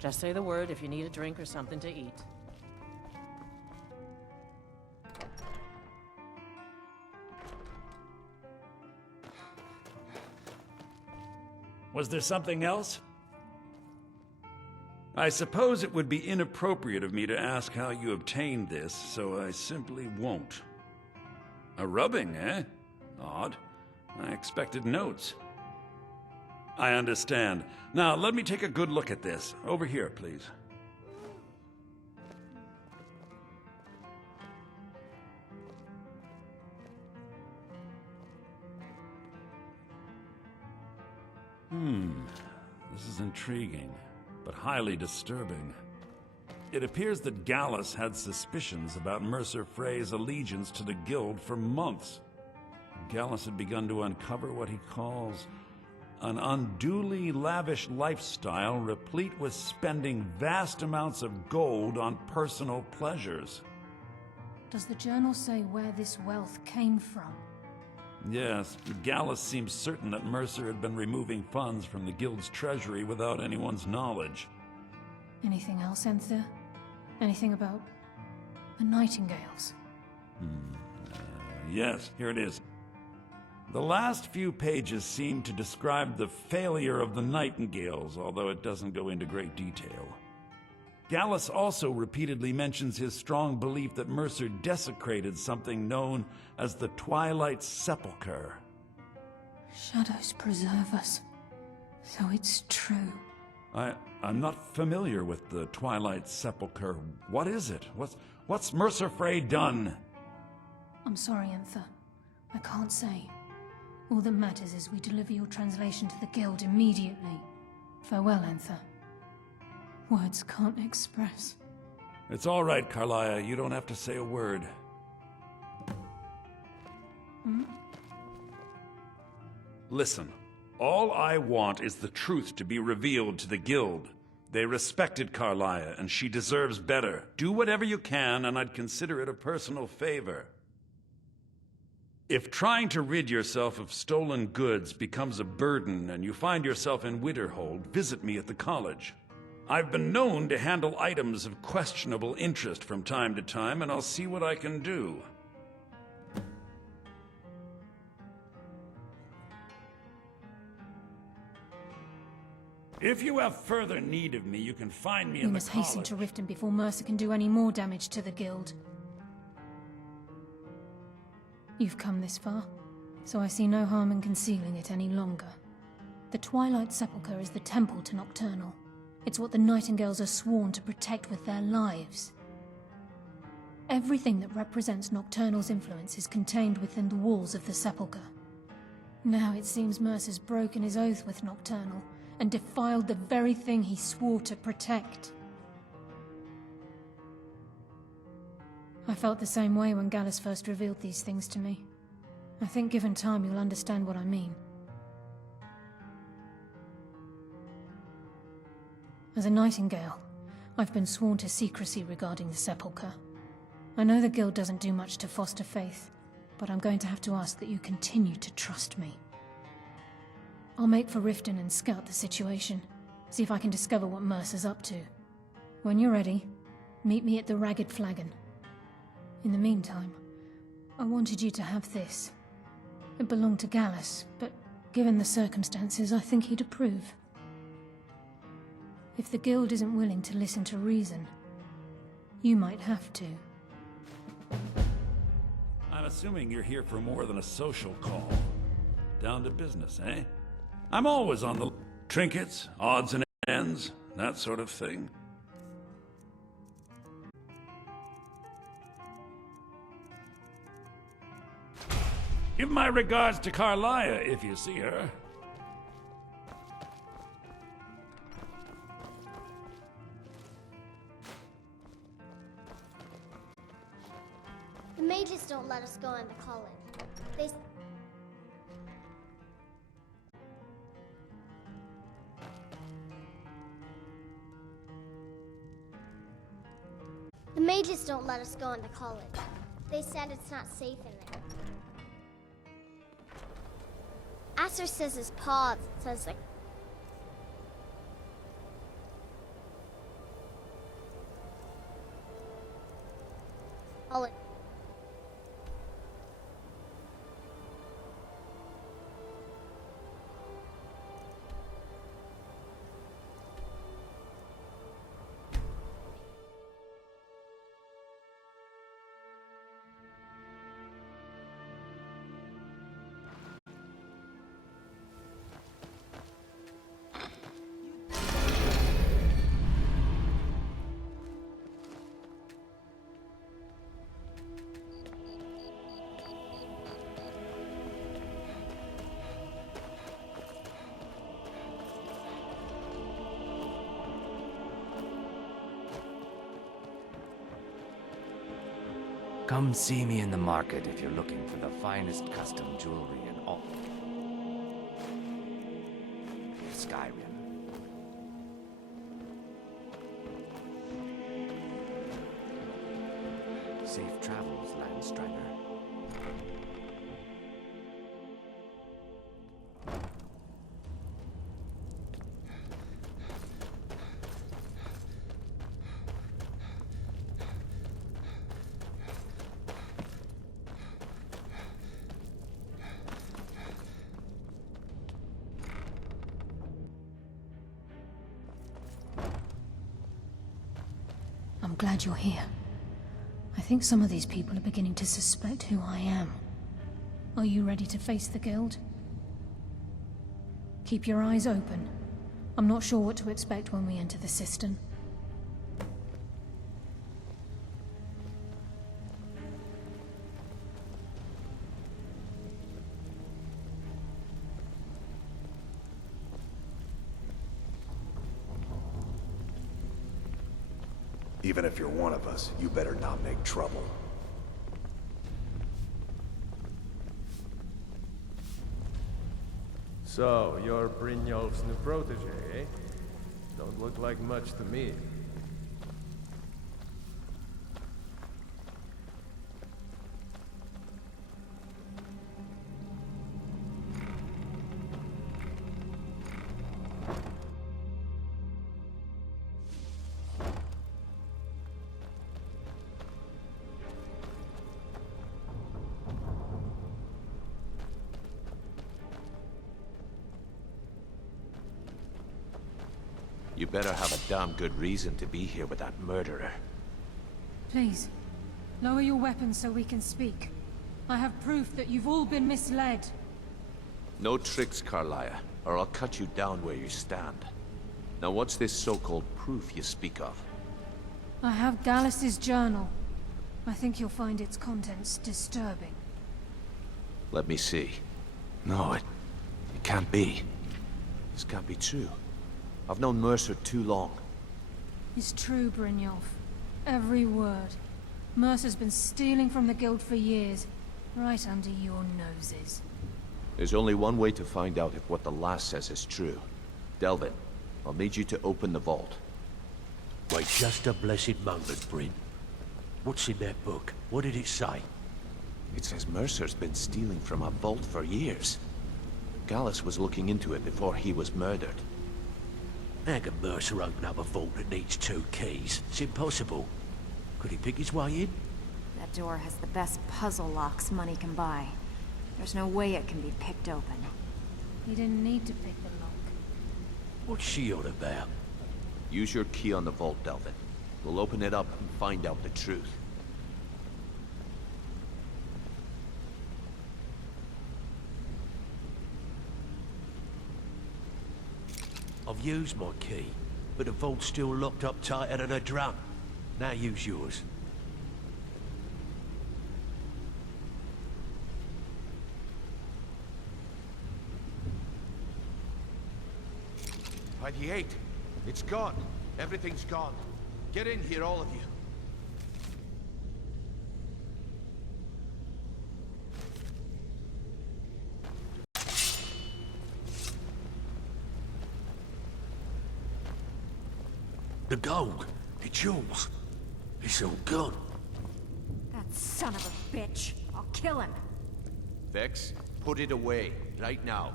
Just say the word if you need a drink or something to eat. Was there something else? I suppose it would be inappropriate of me to ask how you obtained this, so I simply won't. A rubbing, eh? Odd. I expected notes. I understand. Now, let me take a good look at this. Over here, please. This is intriguing, but highly disturbing. It appears that Gallus had suspicions about Mercer Frey's allegiance to the Guild for months. Gallus had begun to uncover what he calls an unduly lavish lifestyle replete with spending vast amounts of gold on personal pleasures. Does the journal say where this wealth came from? Yes, Gallus seems certain that Mercer had been removing funds from the Guild's treasury without anyone's knowledge. Anything else, Enther? Anything about the Nightingales? Yes, here it is. The last few pages seem to describe the failure of the Nightingales, although it doesn't go into great detail. Gallus also repeatedly mentions his strong belief that Mercer desecrated something known as the Twilight Sepulchre. Shadows preserve us. So it's true. I'm not familiar with the Twilight Sepulchre. What is it? What's Mercer Frey done? I'm sorry, Enther. I can't say. All that matters is we deliver your translation to the Guild immediately. Farewell, Enther. Words can't express. It's all right, Carlia. You don't have to say a word. Listen, all I want is the truth to be revealed to the Guild. They respected Carlia, and she deserves better. Do whatever you can, and I'd consider it a personal favor. If trying to rid yourself of stolen goods becomes a burden and you find yourself in Winterhold, visit me at the college. I've been known to handle items of questionable interest from time to time, and I'll see what I can do. If you have further need of me, you can find me in the college. We must hasten to Riften before Mercer can do any more damage to the Guild. You've come this far, so I see no harm in concealing it any longer. The Twilight Sepulchre is the temple to Nocturnal. It's what the Nightingales are sworn to protect with their lives. Everything that represents Nocturnal's influence is contained within the walls of the Sepulchre. Now it seems Mercer's broken his oath with Nocturnal and defiled the very thing he swore to protect. I felt the same way when Gallus first revealed these things to me. I think given time you'll understand what I mean. As a Nightingale, I've been sworn to secrecy regarding the Sepulchre. I know the Guild doesn't do much to foster faith, but I'm going to have to ask that you continue to trust me. I'll make for Riften and scout the situation, see if I can discover what Mercer's up to. When you're ready, meet me at the Ragged Flagon. In the meantime, I wanted you to have this. It belonged to Gallus, but given the circumstances, I think he'd approve. If the Guild isn't willing to listen to reason, you might have to. I'm assuming you're here for more than a social call. Down to business, eh? I'm always on the trinkets, odds and ends, that sort of thing. Give my regards to Carlia if you see her. The mages don't let us go in the college. The mages don't let us go into college. They said it's not safe in there. Asser says his paw says like... I'll Come see me in the market if you're looking for the finest custom jewelry in all Skyrim. Safe travels, Landstrider. I'm glad you're here. I think some of these people are beginning to suspect who I am. Are you ready to face the Guild? Keep your eyes open. I'm not sure what to expect when we enter the cistern. Even if you're one of us, you better not make trouble. So, you're Brynjolf's new protege, eh? Don't look like much to me. You better have a damn good reason to be here with that murderer. Please, lower your weapons so we can speak. I have proof that you've all been misled. No tricks, Carlia, or I'll cut you down where you stand. Now what's this so-called proof you speak of? I have Gallus's journal. I think you'll find its contents disturbing. Let me see. No, it can't be. This can't be true. I've known Mercer too long. It's true, Brynjolf. Every word. Mercer's been stealing from the Guild for years, right under your noses. There's only one way to find out if what the lass says is true. Delvin, I'll need you to open the vault. Wait just a blessed moment, Bryn. What's in that book? What did it say? It says Mercer's been stealing from a vault for years. Gallus was looking into it before he was murdered. How can Mercer open up a vault that needs 2 keys? It's impossible. Could he pick his way in? That door has the best puzzle locks money can buy. There's no way it can be picked open. He didn't need to pick the lock. What's she on about? Use your key on the vault, Delvin. We'll open it up and find out the truth. I've used my key, but the vault's still locked up tighter than a drum. Now use yours. By the 8. It's gone. Everything's gone. Get in here, all of you. The gold, the jewels, it's all gone. That son of a bitch. I'll kill him. Vex, put it away, right now.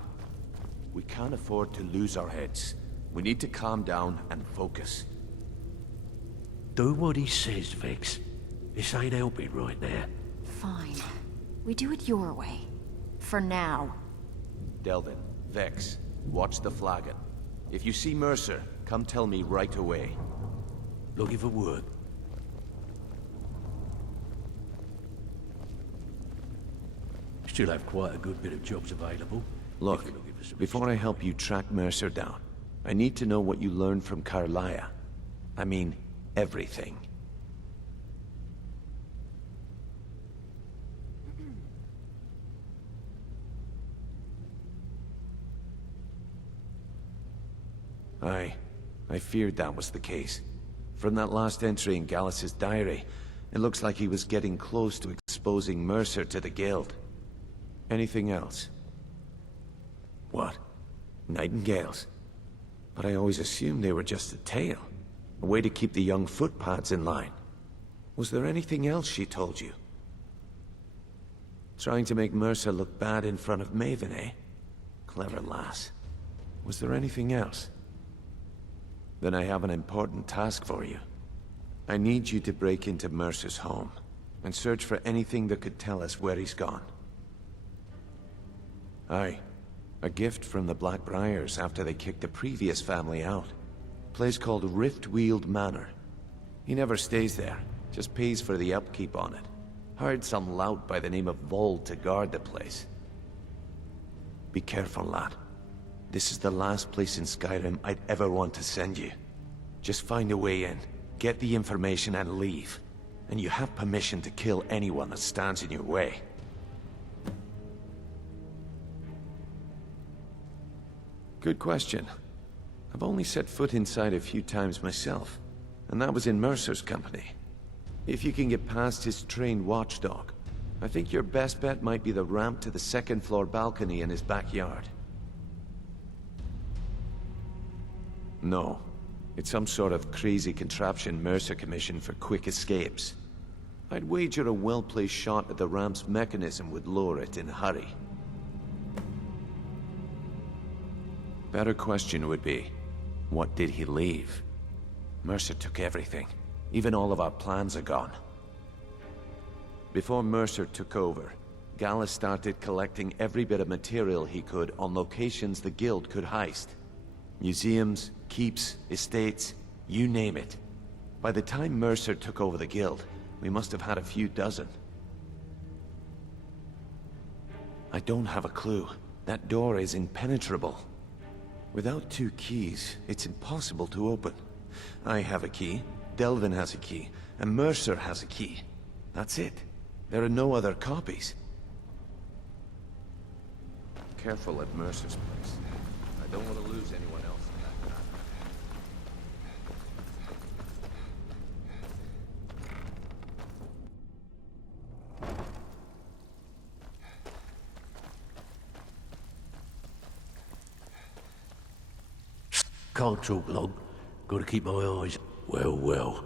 We can't afford to lose our heads. We need to calm down and focus. Do what he says, Vex. This ain't helping right now. Fine. We do it your way. For now. Delvin, Vex, watch the flagon. If you see Mercer, come tell me right away. Looking for work. Still have quite a good bit of jobs available. Look, before I help you track Mercer down, I need to know what you learned from Carlia. I mean, everything. I feared that was the case. From that last entry in Gallus's diary, it looks like he was getting close to exposing Mercer to the Guild. Anything else? What? Nightingales? But I always assumed they were just a tale. A way to keep the young footpads in line. Was there anything else she told you? Trying to make Mercer look bad in front of Maven, eh? Clever lass. Was there anything else? Then I have an important task for you. I need you to break into Mercer's home, and search for anything that could tell us where he's gone. Aye. A gift from the Blackbriars after they kicked the previous family out. Place called Riftweald Manor. He never stays there, just pays for the upkeep on it. Hired some lout by the name of Vold to guard the place. Be careful, lad. This is the last place in Skyrim I'd ever want to send you. Just find a way in, get the information and leave. And you have permission to kill anyone that stands in your way. Good question. I've only set foot inside a few times myself, and that was in Mercer's company. If you can get past his trained watchdog, I think your best bet might be the ramp to the second-floor balcony in his backyard. No. It's some sort of crazy contraption Mercer commissioned for quick escapes. I'd wager a well-placed shot at the ramp's mechanism would lower it in a hurry. Better question would be, what did he leave? Mercer took everything. Even all of our plans are gone. Before Mercer took over, Gallus started collecting every bit of material he could on locations the Guild could heist. Museums, keeps, estates, you name it. By the time Mercer took over the Guild, we must have had a few dozen. I don't have a clue. That door is impenetrable. Without 2 keys, it's impossible to open. I have a key, Delvin has a key, and Mercer has a key. That's it. There are no other copies. Careful at Mercer's place. I don't want to lose anyone else in that path. Can't talk long. Gotta keep my eyes... Well, well.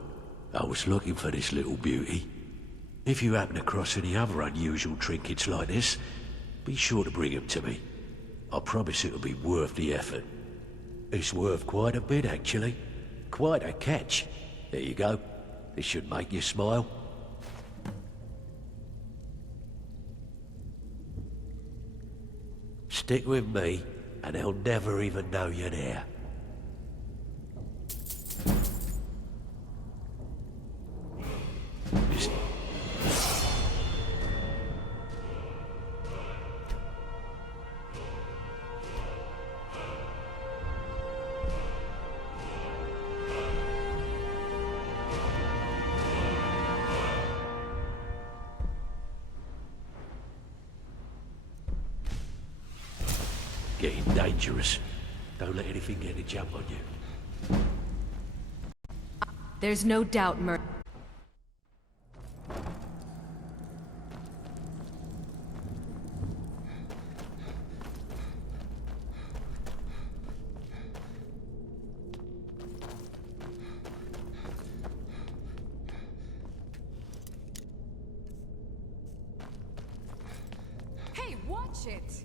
I was looking for this little beauty. If you happen across any other unusual trinkets like this, be sure to bring them to me. I promise it'll be worth the effort. It's worth quite a bit, actually. Quite a catch. There you go. This should make you smile. Stick with me, and they'll never even know you're there. Getting dangerous. Don't let anything get a jump on you. There's no doubt, Hey, watch it!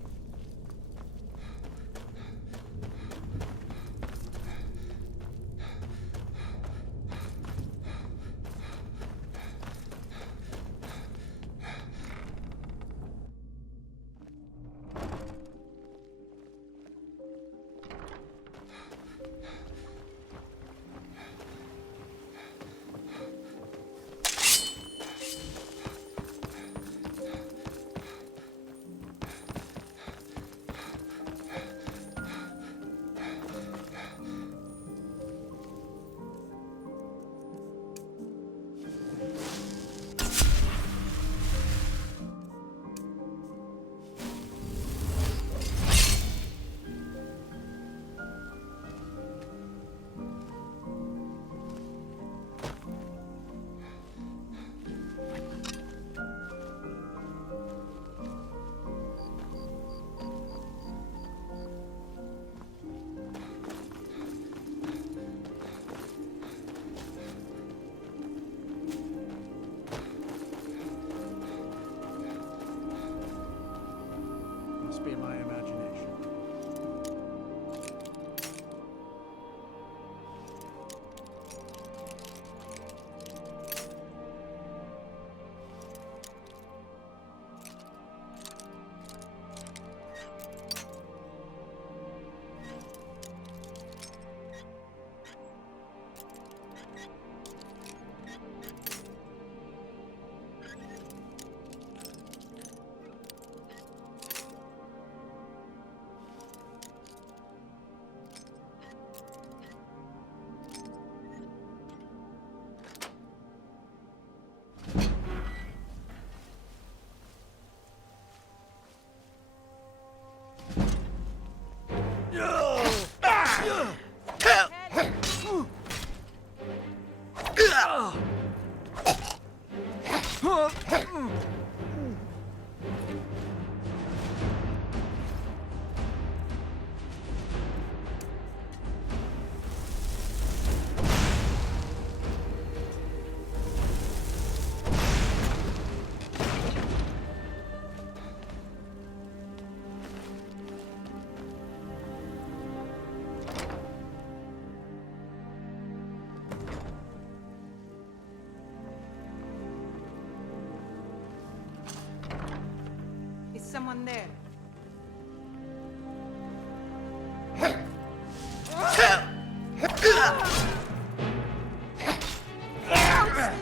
Is someone there?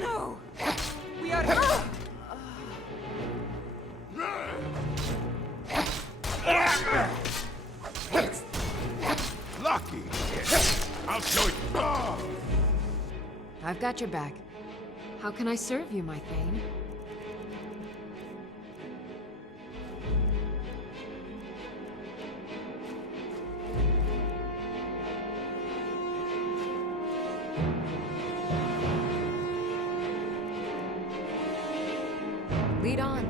No! We are... Lucky! I'll show you! I've got your back. How can I serve you, my Thane? Lead on.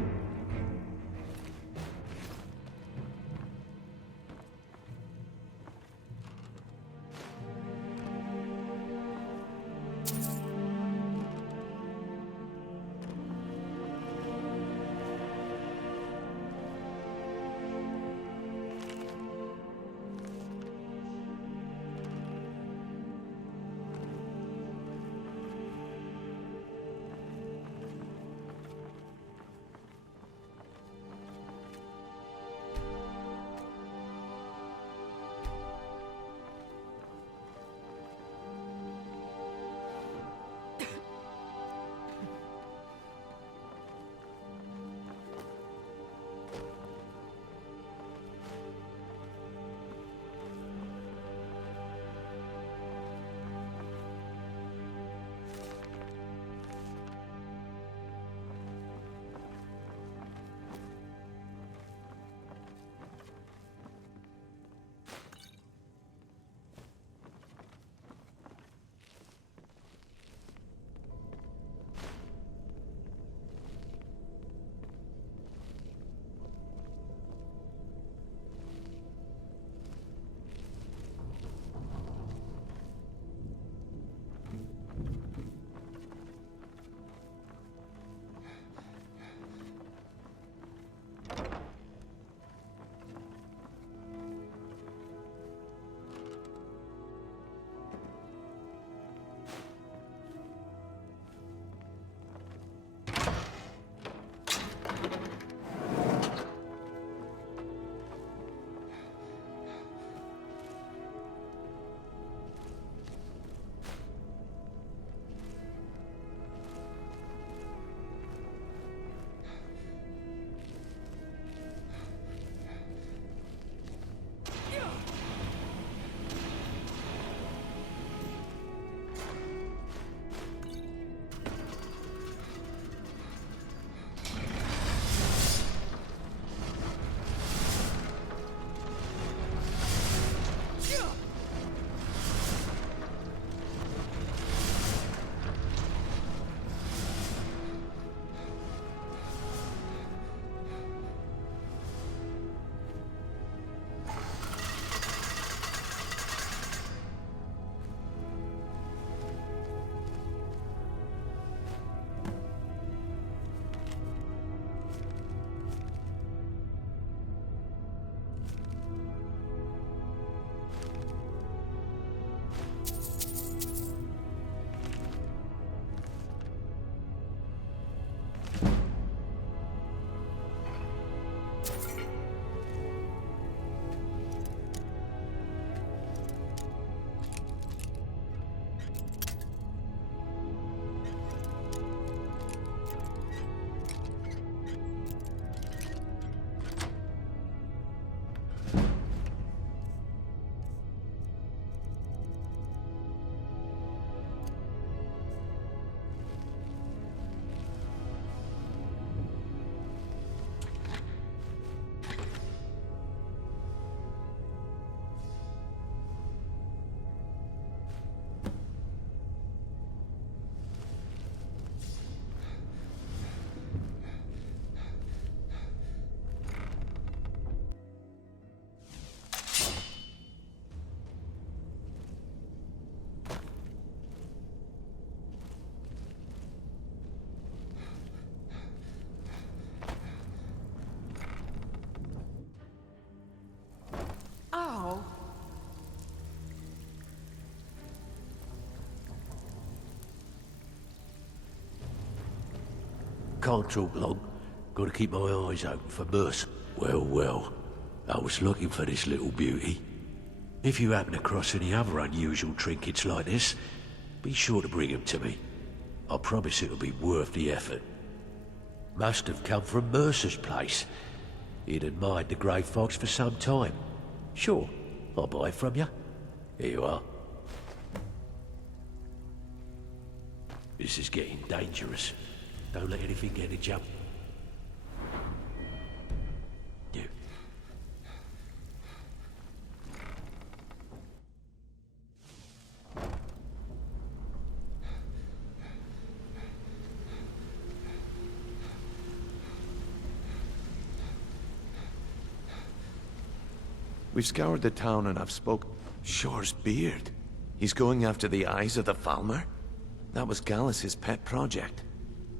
can't talk long. Gotta keep my eyes open for mercer. Well, well. I was looking for this little beauty. If you happen across any other unusual trinkets like this, be sure to bring them to me. I promise it'll be worth the effort. Must have come from Mercer's place. He'd admired the Grey Fox for some time. Sure, I'll buy it from you. Here you are. This is getting dangerous. Don't let anything get a jump. You. We've scoured the town and I've spoke... Shore's beard. He's going after the eyes of the Falmer? That was Gallus's pet project.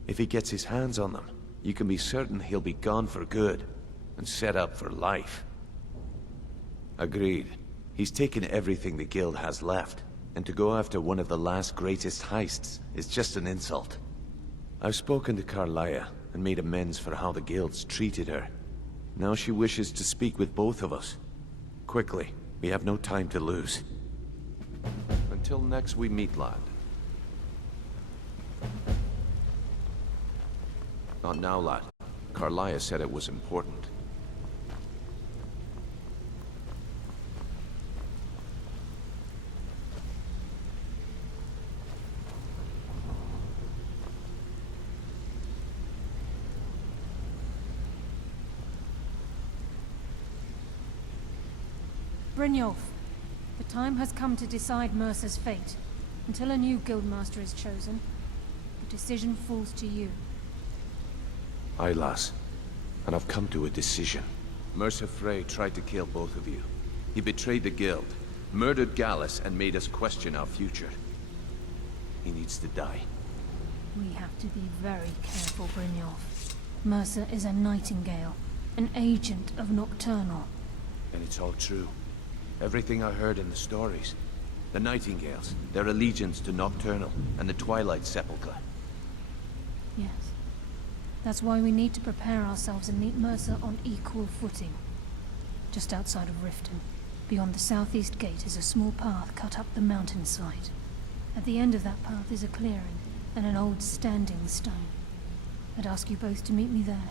If he gets his hands on them, you can be certain he'll be gone for good, and set up for life. Agreed. He's taken everything the guild has left, and to go after one of the last greatest heists is just an insult. I've spoken to Carlia, and made amends for how the guild's treated her. Now she wishes to speak with both of us. Quickly, we have no time to lose. Until next we meet, lad. Not now, lad. Carlia said it was important. Brynjolf, the time has come to decide Mercer's fate. Until a new guildmaster is chosen, the decision falls to you. Aye, lass. And I've come to a decision. Mercer Frey tried to kill both of you. He betrayed the guild, murdered Gallus, and made us question our future. He needs to die. We have to be very careful, Brynjolf. Mercer is a Nightingale, an agent of Nocturnal. And it's all true. Everything I heard in the stories. The Nightingales, their allegiance to Nocturnal, and the Twilight Sepulchre. Yes. That's why we need to prepare ourselves and meet Mercer on equal footing. Just outside of Riften, beyond the southeast gate, is a small path cut up the mountainside. At the end of that path is a clearing, and an old standing stone. I'd ask you both to meet me there.